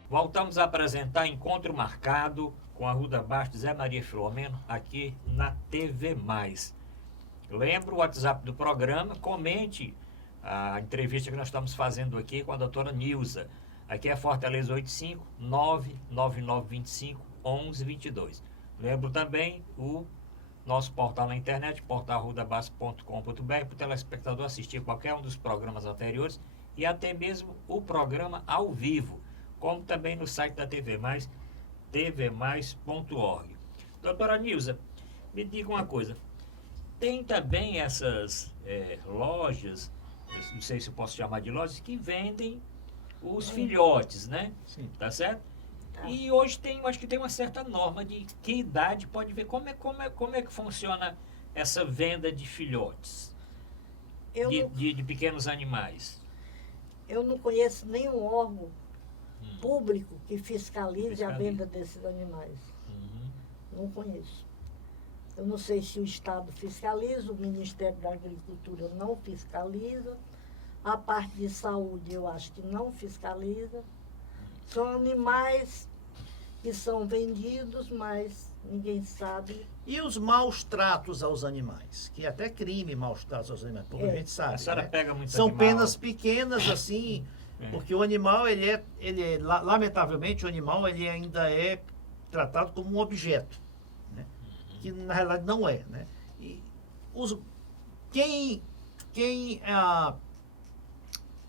Voltamos a apresentar encontro marcado com a Ruda Bastos Zé Maria Filomeno aqui na TV Mais. Lembro o WhatsApp do programa, comente a entrevista que nós estamos fazendo aqui com a doutora Nilza. Aqui é Fortaleza 85 99925 1122. Lembro também o nosso portal na internet, portalrudabastos.com.br, para o telespectador assistir qualquer um dos programas anteriores e até mesmo o programa ao vivo, como também no site da TV Mais, tvmais.org. Doutora Nilza, me diga uma coisa, tem também essas lojas, não sei se eu posso chamar de lojas, que vendem os filhotes, né? Sim. Tá certo? E hoje acho que tem uma certa norma de que idade pode ver. Como é que funciona essa venda de filhotes, de pequenos animais? eu não conheço nenhum órgão público que fiscalize a venda desses animais. Não conheço. Eu não sei se o Estado fiscaliza, o Ministério da Agricultura não fiscaliza, a parte de saúde eu acho que não fiscaliza. São animais que são vendidos, mas ninguém sabe. E os maus tratos aos animais? Que é até crime maus tratos aos animais, porque a gente sabe. A senhora né? pega muito São animal. penas pequenas, assim, porque o animal, lamentavelmente, o animal ele ainda é tratado como um objeto, né? Que na realidade não é, né? E quem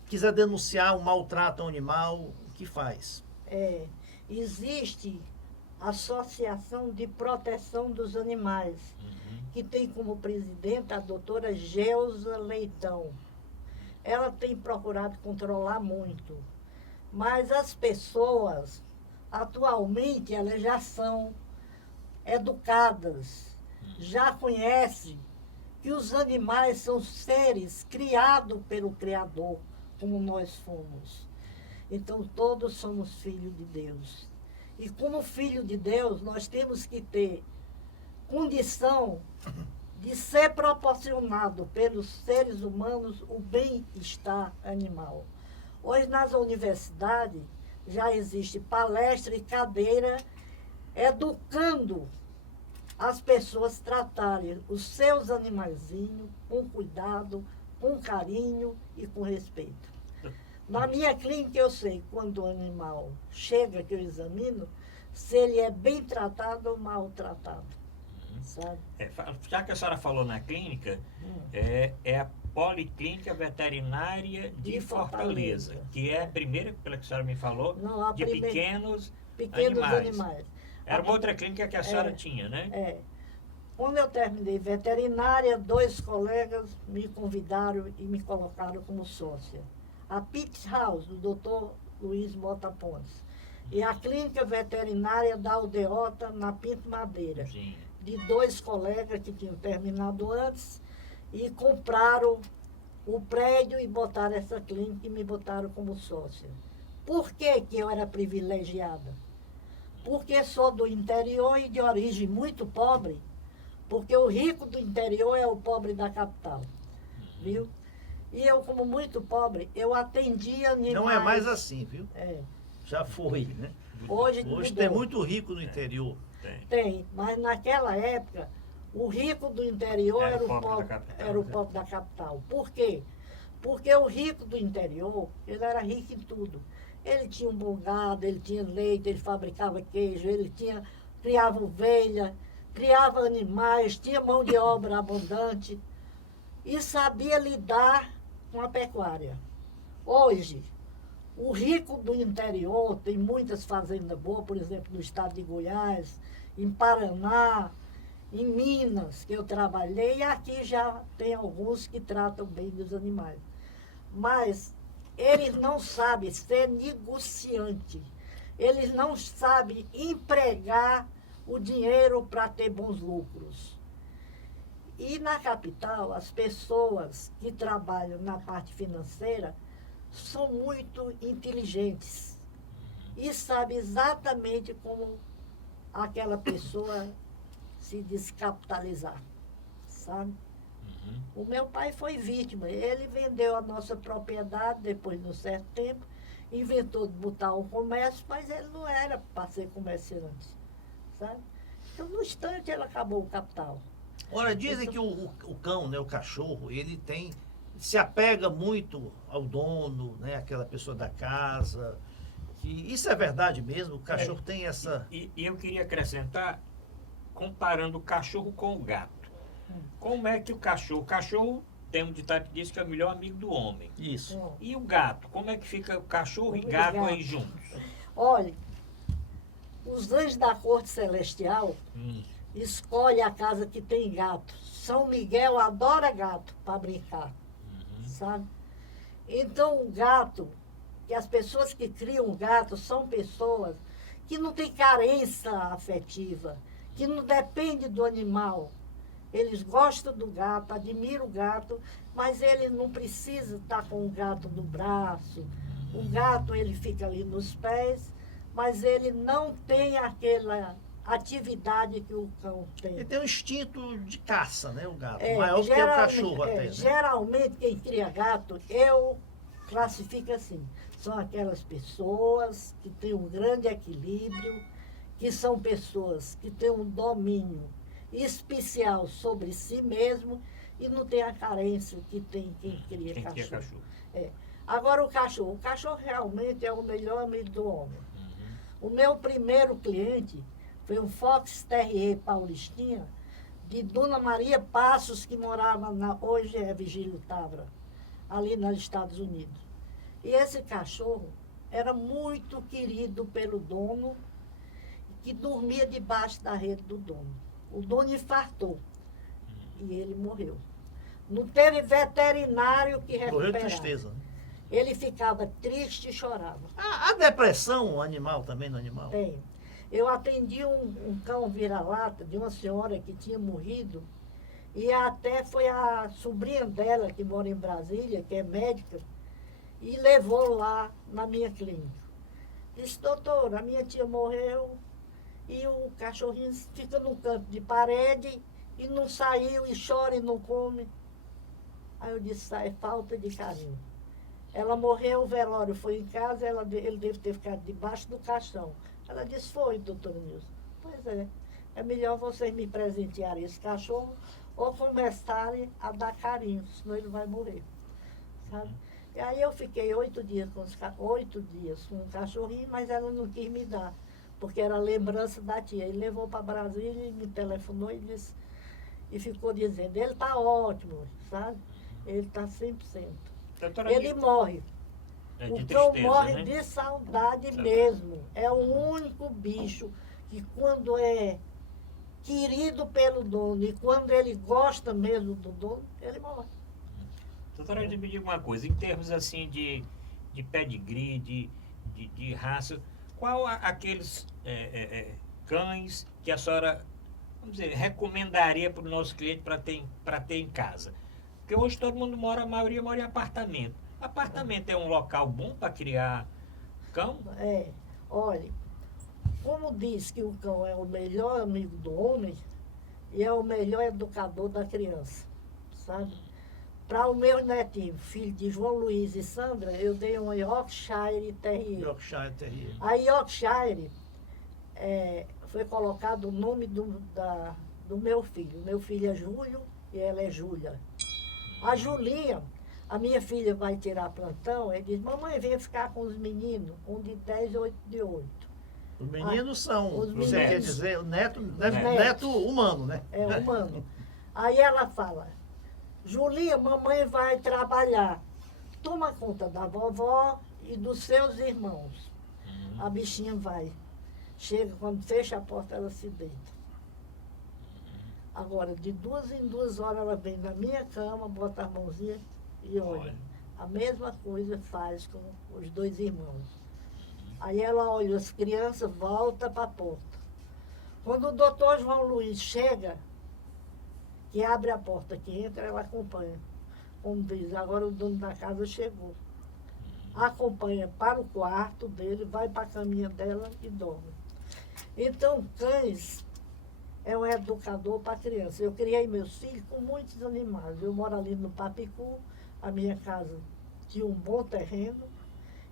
quiser denunciar um maltrato ao animal, o que faz? Existe a Associação de Proteção dos Animais, que tem como presidente a doutora Geusa Leitão. Ela tem procurado controlar muito, mas as pessoas, atualmente, elas já são educadas, já conhecem que os animais são seres criados pelo Criador, como nós fomos. Então, todos somos filhos de Deus. E como filho de Deus, nós temos que ter condição de ser proporcionado pelos seres humanos o bem-estar animal. Hoje, nas universidades, já existe palestra e cadeira educando as pessoas tratarem os seus animaizinhos com cuidado, com carinho e com respeito. Na minha clínica, eu sei quando o animal chega, que eu examino, se ele é bem tratado ou mal tratado. Sabe? Já que a senhora falou na clínica, é a Policlínica Veterinária de Fortaleza, que é a primeira, pela que a senhora me falou, Não, de pequenos animais. Era uma outra clínica que a senhora tinha, né? Quando eu terminei veterinária, 2 colegas me convidaram e me colocaram como sócia. A Pitts House, do Dr. Luiz Mota Pontes, e a clínica veterinária da Aldeota, na Pinto Madeira, Sim. de 2 colegas que tinham terminado antes e compraram o prédio e botaram essa clínica e me botaram como sócia. Por que que eu era privilegiada? Porque sou do interior e de origem muito pobre, porque o rico do interior é o pobre da capital, viu? E eu, como muito pobre, eu atendia animais. Não é mais assim, viu? É. Já foi, né? Hoje tem muito rico no interior. Tem, mas naquela época, o rico do interior era o pobre da capital. Por quê? Porque o rico do interior, ele era rico em tudo. Ele tinha um bom gado, ele tinha leite, ele fabricava queijo, ele criava ovelha, criava animais, tinha mão de obra abundante e sabia lidar com a pecuária. Hoje, o rico do interior tem muitas fazendas boas, por exemplo, no estado de Goiás, em Paraná, em Minas, que eu trabalhei, e aqui já tem alguns que tratam bem dos animais. Mas eles não sabem ser negociante, eles não sabem empregar o dinheiro para ter bons lucros. E na capital, as pessoas que trabalham na parte financeira são muito inteligentes e sabem exatamente como aquela pessoa se descapitalizar, sabe? O meu pai foi vítima, ele vendeu a nossa propriedade depois de um certo tempo, inventou de botar um comércio, mas ele não era para ser comerciante, sabe? Então, no instante, ele acabou o capital. Ora, dizem que o cão, né, o cachorro, ele se apega muito ao dono, né, aquela pessoa da casa. Isso é verdade mesmo? O cachorro tem essa... E eu queria acrescentar, comparando o cachorro com o gato. Como é que o cachorro tem um ditado que diz que é o melhor amigo do homem. Isso. E o gato? Como é que fica o cachorro e gato aí juntos? Olha, os anjos da corte celestial escolhem a casa que tem gato. São Miguel adora gato para brincar, sabe? Então o gato, que as pessoas que criam gato são pessoas que não têm carência afetiva, que não depende do animal. Eles gostam do gato, admiram o gato, mas ele não precisa estar com o gato no braço. O gato, ele fica ali nos pés, mas ele não tem aquela atividade que o cão tem. Ele tem um instinto de caça, né, o gato, É, maior do que o cachorro até, né? Geralmente, quem cria gato, eu classifico assim. São aquelas pessoas que têm um grande equilíbrio, que são pessoas que têm um domínio especial sobre si mesmo e não tem a carência que tem quem cria Quem cachorro. cria cachorro. É. Agora o cachorro realmente é o melhor amigo do homem. O meu primeiro cliente foi um Fox Terrier Paulistinha, de Dona Maria Passos, que morava hoje é Vigílio Távora, ali nos Estados Unidos. E esse cachorro era muito querido pelo dono, que dormia debaixo da rede do dono. O dono infartou e ele morreu. Não teve veterinário que Morreu de recuperasse. tristeza, né? Ele ficava triste e chorava. A depressão animal também no animal? Tem. Eu atendi um cão vira-lata de uma senhora que tinha morrido, e até foi a sobrinha dela, que mora em Brasília, que é médica, e levou lá na minha clínica. Disse, doutor, a minha tia morreu e o cachorrinho fica no canto de parede e não saiu, e chora e não come. Aí eu disse, é falta de carinho. Ela morreu, o velório foi em casa, ele deve ter ficado debaixo do caixão. Ela disse, foi, doutor Nilson. Pois é melhor vocês me presentearem esse cachorro ou começarem a dar carinho, senão ele vai morrer, sabe? E aí eu fiquei 8 dias com o cachorrinho, mas ela não quis me dar, porque era lembrança da tia. Ele levou para Brasília e me telefonou e disse, e ficou dizendo, ele está ótimo, sabe? Ele está 100%. Doutora, Ele morre. é O de cão tristeza, morre né? de saudade mesmo. É o único bicho que quando é querido pelo dono e quando ele gosta mesmo do dono, ele morre. Doutora, me diga uma coisa, em termos assim de pedigree, de raça, qual aqueles cães que a senhora, vamos dizer, recomendaria para o nosso cliente para ter em casa? Porque hoje todo mundo a maioria mora em apartamento. Apartamento é um local bom para criar cão? Olha, como diz que o cão é o melhor amigo do homem e é o melhor educador da criança, sabe? Para o meu netinho, filho de João Luiz e Sandra, eu dei um Yorkshire Terrier. Yorkshire Terrier. A Yorkshire foi colocado o nome do meu filho. Meu filho é Júlio e ela é Júlia. A Julinha, a minha filha vai tirar plantão, ele diz, mamãe, vem ficar com os meninos, um de 10 e 8 de 8. Os meninos são, os você meninos. quer dizer, o neto, Netos. neto humano, né? É humano. Aí ela fala, Julinha, mamãe vai trabalhar. Toma conta da vovó e dos seus irmãos. A bichinha vai. Chega, quando fecha a porta, ela se deita. Agora, de 2 em 2 horas, ela vem na minha cama, bota a mãozinha e olha. A mesma coisa faz com os 2 irmãos. Aí ela olha as crianças, volta para a porta. Quando o doutor João Luiz chega, que abre a porta, que entra, ela acompanha. Como diz, agora o dono da casa chegou. Acompanha para o quarto dele, vai para a caminha dela e dorme. Então, cães é um educador para criança. Eu criei meus filhos com muitos animais. Eu moro ali no Papicu, a minha casa tinha um bom terreno,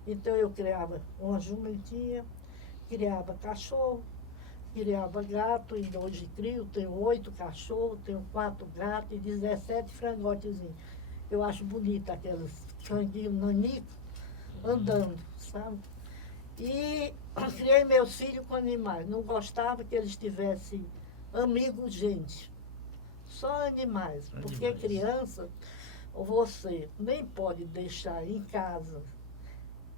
então eu criava uma jumentinha, criava cachorro, criava gato, e hoje crio, tenho 8 cachorros, tenho 4 gatos e 17 frangotezinhos. Eu acho bonito aqueles franguinhos nanicos andando, sabe? E criei meus filhos com animais. Não gostava que eles tivessem amigos, gente. Só animais. Porque criança, você nem pode deixar em casa.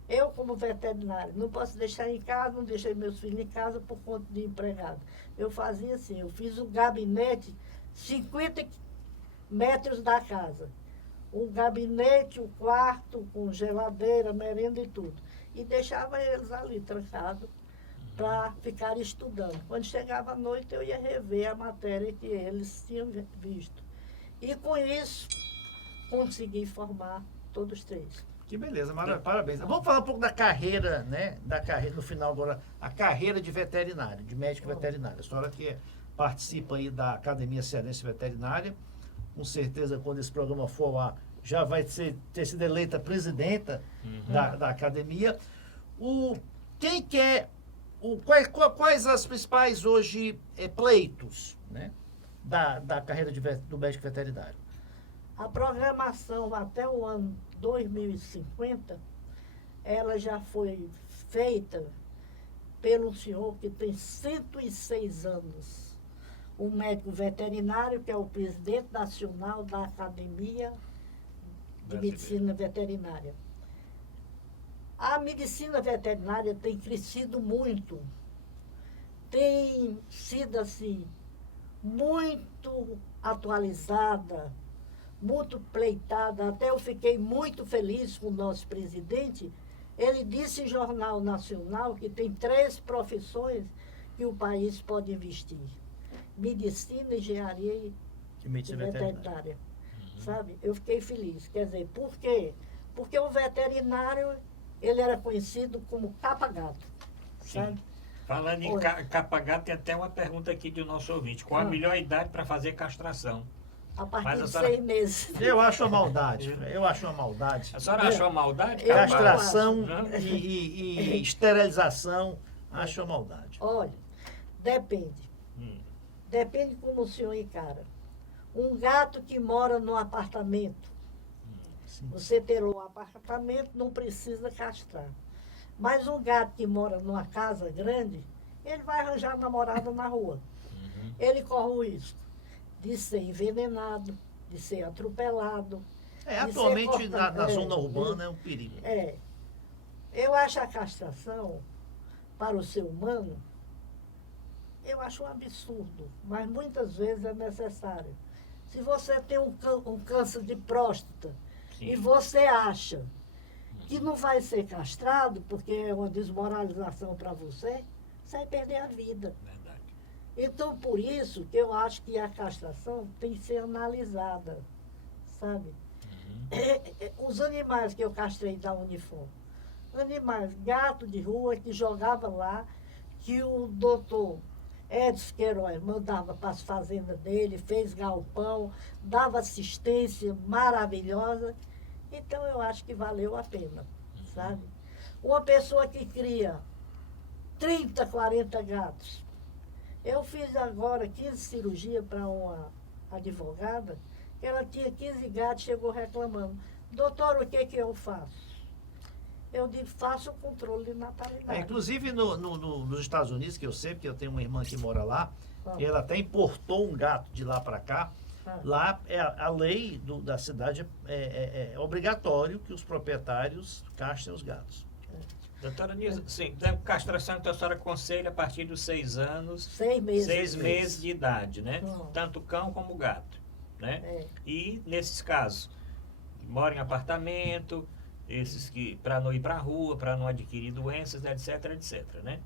Eu, como veterinário, não posso deixar em casa, não deixei meus filhos em casa por conta de empregado. Eu fazia assim, eu fiz um gabinete 50 metros da casa. Um gabinete, um quarto, com geladeira, merenda e tudo. E deixava eles ali trancados para ficar estudando. Quando chegava a noite, eu ia rever a matéria que eles tinham visto. E com isso, consegui formar todos três. Que beleza, parabéns. Vamos falar um pouco da carreira, né? Da carreira, no final agora, a carreira de veterinário, de médico veterinário. A senhora que participa aí da Academia Cearense Veterinária, com certeza quando esse programa for lá, já vai ter sido eleita presidenta da academia. Quem quer, quais as principais hoje pleitos, né? Da carreira do médico veterinário? A programação até o ano 2050, ela já foi feita pelo senhor que tem 106 anos, um médico veterinário, que é o presidente nacional da Academia de Medicina Veterinária. A medicina veterinária tem crescido muito, tem sido assim, muito atualizada, muito pleitada. Até eu fiquei muito feliz com o nosso presidente. Ele disse em Jornal Nacional que tem 3 profissões que o país pode investir: medicina, engenharia e medicina veterinária. Sabe? Eu fiquei feliz. Quer dizer, por quê? Porque o veterinário, ele era conhecido como capa-gato. Sabe? Falando em capa-gato, tem até uma pergunta aqui do nosso ouvinte. Qual a melhor idade para fazer castração? A partir de 6 meses. Eu acho uma maldade. A senhora achou uma maldade? Castração e esterilização, acho uma maldade. Olha, depende. Depende como o senhor encara. Um gato que mora num apartamento, você ter um apartamento, não precisa castrar. Mas um gato que mora numa casa grande, ele vai arranjar namorada na rua. Ele corre o risco de ser envenenado, de ser atropelado. Atualmente na zona urbana é um perigo. Eu acho a castração para o ser humano, eu acho um absurdo, mas muitas vezes é necessário. Se você tem um câncer de próstata, e você acha que não vai ser castrado, porque é uma desmoralização para você, você vai perder a vida. Verdade. Então, por isso que eu acho que a castração tem que ser analisada, sabe? Os animais que eu castrei da Unifor, animais, gato de rua que jogava lá, que o doutor Edson Queiroz mandava para as fazendas dele, fez galpão, dava assistência maravilhosa. Então, eu acho que valeu a pena, sabe? Uma pessoa que cria 30, 40 gatos. Eu fiz agora 15 cirurgias para uma advogada, ela tinha 15 gatos, chegou reclamando. Doutor, o que eu faço? Eu digo, faço o controle de natalidade. Inclusive nos Estados Unidos, que eu sei, porque eu tenho uma irmã que mora lá, ela até importou um gato de lá para cá. Lá, a lei da cidade é obrigatório que os proprietários castrem os gatos. Doutora Nilza, sim, da castração, então a senhora aconselha a partir dos 6 anos, 6 meses. 6 meses de idade, né? Tanto cão como gato, né? E nesses casos, mora em apartamento, esses que, para não ir para a rua, para não adquirir doenças, etc, etc, né?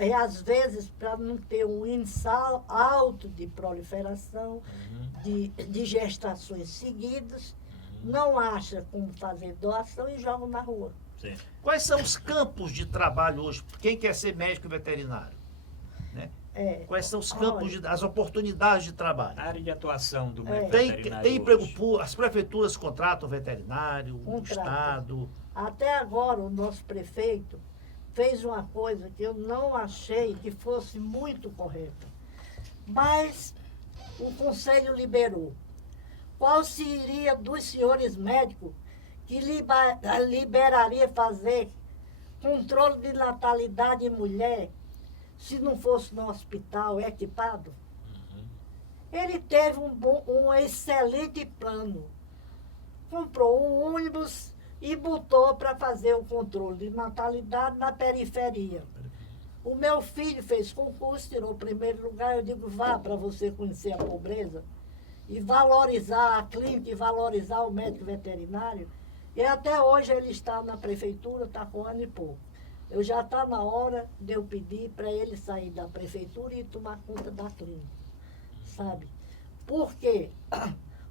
E às vezes, para não ter um índice alto de proliferação, de gestações seguidas, não acha como fazer doação e jogam na rua. Sim. Quais são os campos de trabalho hoje? Quem quer ser médico veterinário? Né? Quais são os campos, as oportunidades de trabalho? A área de atuação do médico Tem veterinário emprego, as prefeituras contratam veterinário, o Estado. Até agora, o nosso prefeito fez uma coisa que eu não achei que fosse muito correta. Mas o Conselho liberou. Qual seria dos senhores médicos que liberaria fazer controle de natalidade em mulher se não fosse no hospital equipado? Ele teve um excelente plano. Comprou um ônibus e botou para fazer o controle de natalidade na periferia. O meu filho fez concurso, tirou o primeiro lugar. Eu digo, vá para você conhecer a pobreza e valorizar a clínica e valorizar o médico veterinário. E até hoje ele está na prefeitura, está com 1 ano e pouco. Eu já está na hora de eu pedir para ele sair da prefeitura e tomar conta da clínica, sabe? Porque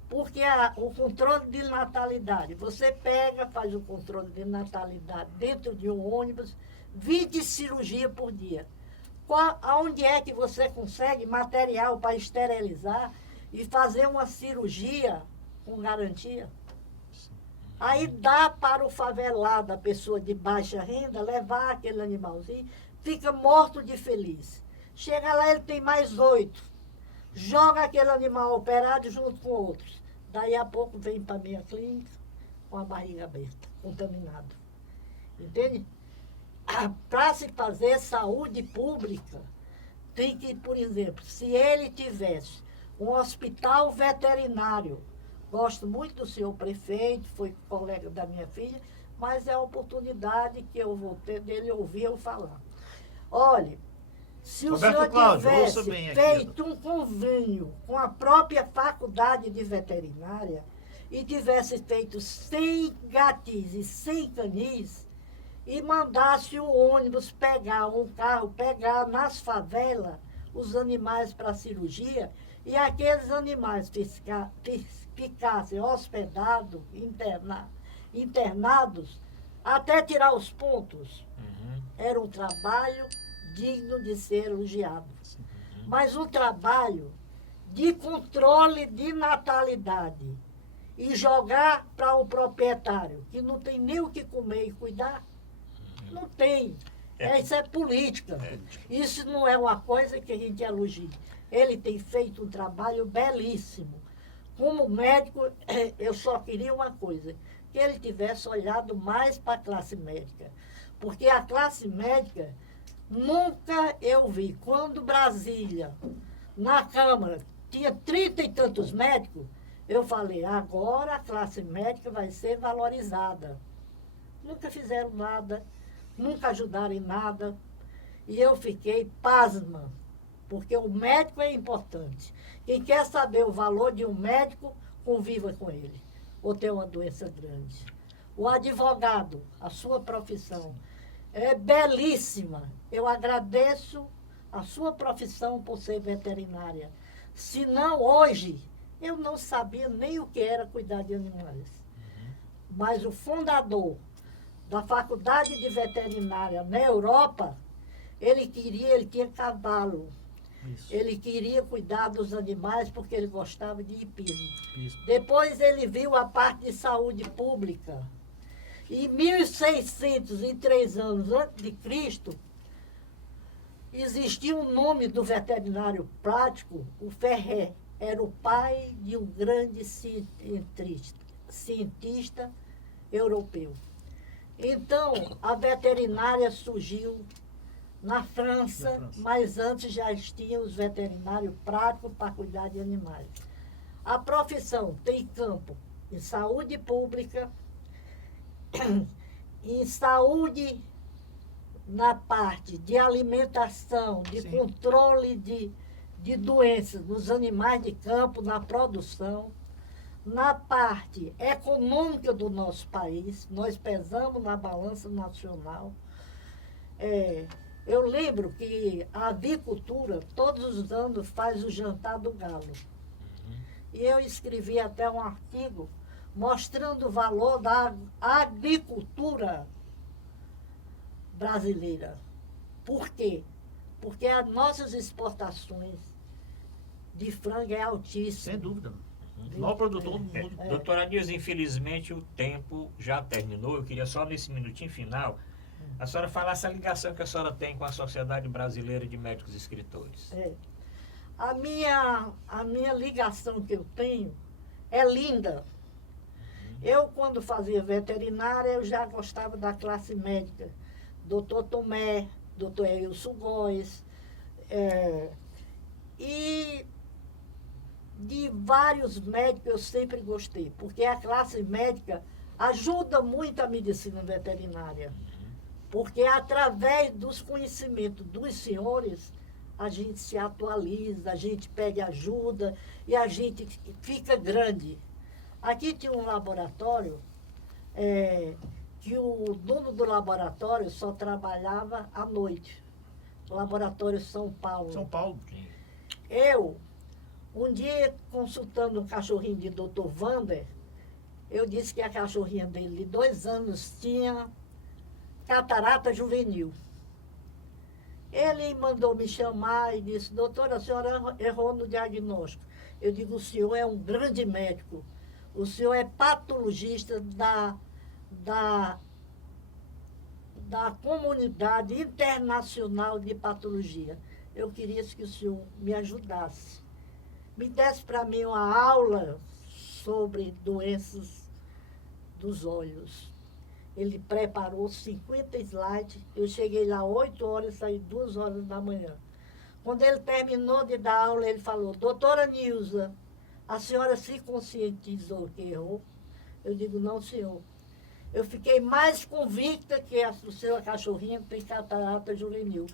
Porque o controle de natalidade, você pega, faz o controle de natalidade dentro de um ônibus, 20 cirurgias por dia. Aonde é que você consegue material para esterilizar e fazer uma cirurgia com garantia? Aí dá para o favelado, a pessoa de baixa renda, levar aquele animalzinho, fica morto de feliz. Chega lá, ele tem mais 8. Joga aquele animal operado junto com outros. Daí a pouco vem para a minha clínica com a barriga aberta, contaminado. Entende? Para se fazer saúde pública, tem que, por exemplo, se ele tivesse um hospital veterinário, gosto muito do senhor prefeito, foi colega da minha filha, mas é a oportunidade que eu vou ter dele ouvir eu falar. Olha, se o senhor tivesse feito um convênio com a própria faculdade de veterinária e tivesse feito 100 gatis e 100 canis e mandasse o ônibus pegar, um carro pegar nas favelas os animais para cirurgia e aqueles animais ficassem hospedados, internados, até tirar os pontos. Era um trabalho digno de ser elogiado. Mas um trabalho de controle de natalidade e jogar para o proprietário, que não tem nem o que comer e cuidar, não tem. Isso é política. Isso não é uma coisa que a gente elogia. Ele tem feito um trabalho belíssimo. Como médico, eu só queria uma coisa, que ele tivesse olhado mais para a classe médica. Porque a classe médica, nunca eu vi. Quando Brasília, na Câmara, tinha 30 e tantos médicos, eu falei, agora a classe médica vai ser valorizada. Nunca fizeram nada, nunca ajudaram em nada. E eu fiquei pasma, porque o médico é importante. Quem quer saber o valor de um médico, conviva com ele, ou tem uma doença grande. O advogado, a sua profissão, é belíssima. Eu agradeço a sua profissão por ser veterinária. Se não, hoje, eu não sabia nem o que era cuidar de animais. Mas o fundador da faculdade de veterinária na Europa, ele tinha cavalo. Isso. Ele queria cuidar dos animais porque ele gostava de hipismo. Isso. Depois ele viu a parte de saúde pública. Em 1603 anos antes de Cristo, existia um nome do veterinário prático, o Ferré. Era o pai de um grande cientista europeu. Então, a veterinária surgiu na França, mas antes já tinham os veterinários práticos para cuidar de animais. A profissão tem campo em saúde pública, em saúde na parte de alimentação, de Sim. controle de doenças nos animais de campo, na produção, na parte econômica do nosso país, nós pesamos na balança nacional. Eu lembro que a avicultura, todos os anos, faz o jantar do galo. E eu escrevi até um artigo mostrando o valor da agricultura brasileira. Por quê? Porque as nossas exportações de frango é altíssima. Sem dúvida. O maior produtor do mundo. Doutora Nilza, infelizmente o tempo já terminou. Eu queria só nesse minutinho final a senhora falar essa ligação que a senhora tem com a Sociedade Brasileira de Médicos Escritores. A minha ligação que eu tenho é linda. Eu, quando fazia veterinária, eu já gostava da classe médica. Doutor Tomé, doutor Elcio Góes, e de vários médicos eu sempre gostei, porque a classe médica ajuda muito a medicina veterinária. Porque através dos conhecimentos dos senhores, a gente se atualiza, a gente pede ajuda e a gente fica grande. Aqui tinha um laboratório, que o dono do laboratório só trabalhava à noite. O laboratório São Paulo. São Paulo. Um dia, consultando um cachorrinho de Dr. Wander, eu disse que a cachorrinha dele, de 2 anos, tinha catarata juvenil. Ele mandou me chamar e disse, doutora, a senhora errou no diagnóstico. Eu digo, o senhor é um grande médico. O senhor é patologista da comunidade internacional de patologia. Eu queria que o senhor me ajudasse. Me desse para mim uma aula sobre doenças dos olhos. Ele preparou 50 slides. Eu cheguei lá 8 horas e saí 2 horas da manhã. Quando ele terminou de dar aula, ele falou, doutora Nilza, a senhora se conscientizou que errou? Eu digo, não, senhor. Eu fiquei mais convicta que a sua cachorrinha tem catarata juvenil.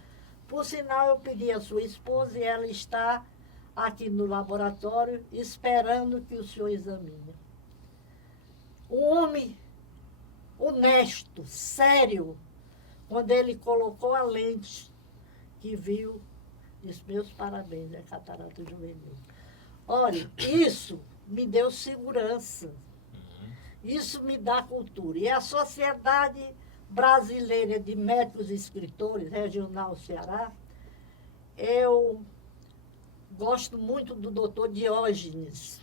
Por sinal, eu pedi à sua esposa e ela está aqui no laboratório esperando que o senhor examine. Um homem honesto, sério, quando ele colocou a lente que viu, disse, meus parabéns, é catarata juvenil. Olha, isso me deu segurança, isso me dá cultura. E a Sociedade Brasileira de Médicos e Escritores, Regional Ceará, eu gosto muito do doutor Diógenes,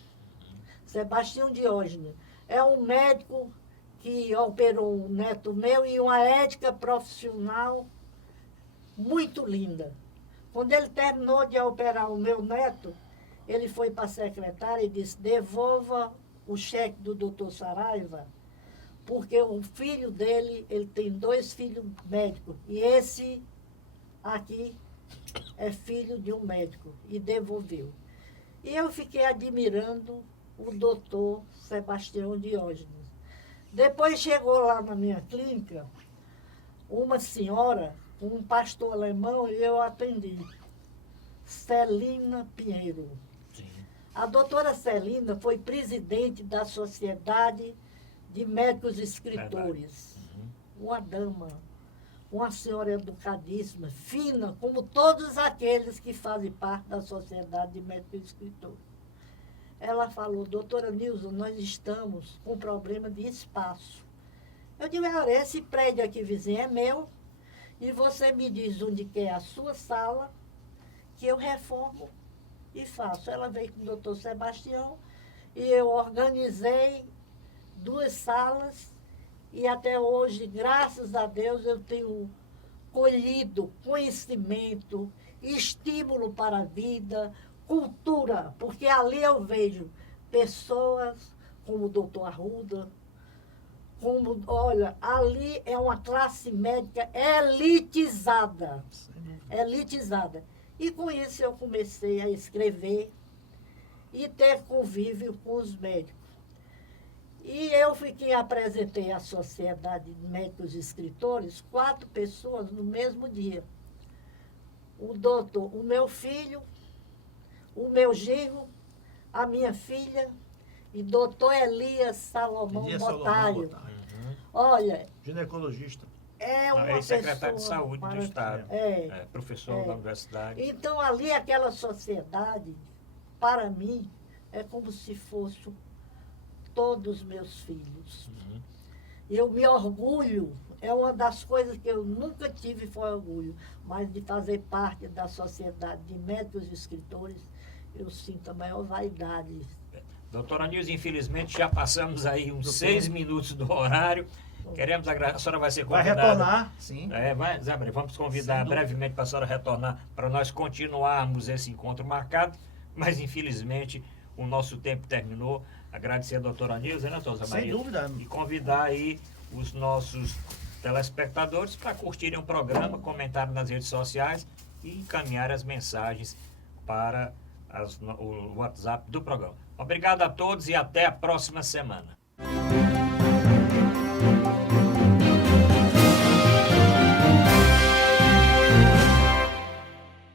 Sebastião Diógenes. É um médico que operou um neto meu e uma ética profissional muito linda. Quando ele terminou de operar o meu neto, ele foi para a secretária e disse, devolva o cheque do doutor Saraiva, porque o filho dele, ele tem 2 filhos médicos, e esse aqui é filho de um médico, e devolveu. E eu fiquei admirando o doutor Sebastião Diógenes. Depois chegou lá na minha clínica uma senhora, um pastor alemão, e eu atendi. Celina Pinheiro. Sim. A doutora Celina foi presidente da Sociedade de Médicos e Escritores. Uma dama, uma senhora educadíssima, fina, como todos aqueles que fazem parte da Sociedade de Médicos e Escritores. Ela falou, doutora Nilza, nós estamos com problema de espaço. Eu digo, olha, esse prédio aqui vizinho é meu, e você me diz onde que é a sua sala, que eu reformo e faço. Ela veio com o doutor Sebastião, e eu organizei 2 salas, e até hoje, graças a Deus, eu tenho colhido conhecimento, estímulo para a vida, cultura, porque ali eu vejo pessoas como o doutor Arruda, como, olha, ali é uma classe médica elitizada, elitizada. E com isso eu comecei a escrever e ter convívio com os médicos. E eu apresentei à Sociedade de Médicos e Escritores 4 pessoas no mesmo dia. O meu filho, o meu genro, a minha filha e doutor Elias Salomão Botalho. Olha, ginecologista. É uma pessoa... secretário de saúde do Estado, professor da universidade. Então, ali, aquela sociedade, para mim, é como se fosse todos os meus filhos. Eu me orgulho, é uma das coisas que eu nunca tive, foi orgulho, mas de fazer parte da Sociedade de Médicos e Escritores, eu sinto a maior vaidade. Doutora Nilza, infelizmente já passamos aí uns 6 minutos do horário. Queremos agradecer. A senhora vai ser convidada. Vai retornar, sim. Zé Maria, vamos convidar brevemente para a senhora retornar para nós continuarmos esse encontro marcado, mas infelizmente o nosso tempo terminou. Agradecer a doutora Nilza, né, doutora Maria? Sem dúvida. E convidar aí os nossos telespectadores para curtirem o programa, comentarem nas redes sociais e encaminhar as mensagens para o WhatsApp do programa. Obrigado a todos e até a próxima semana.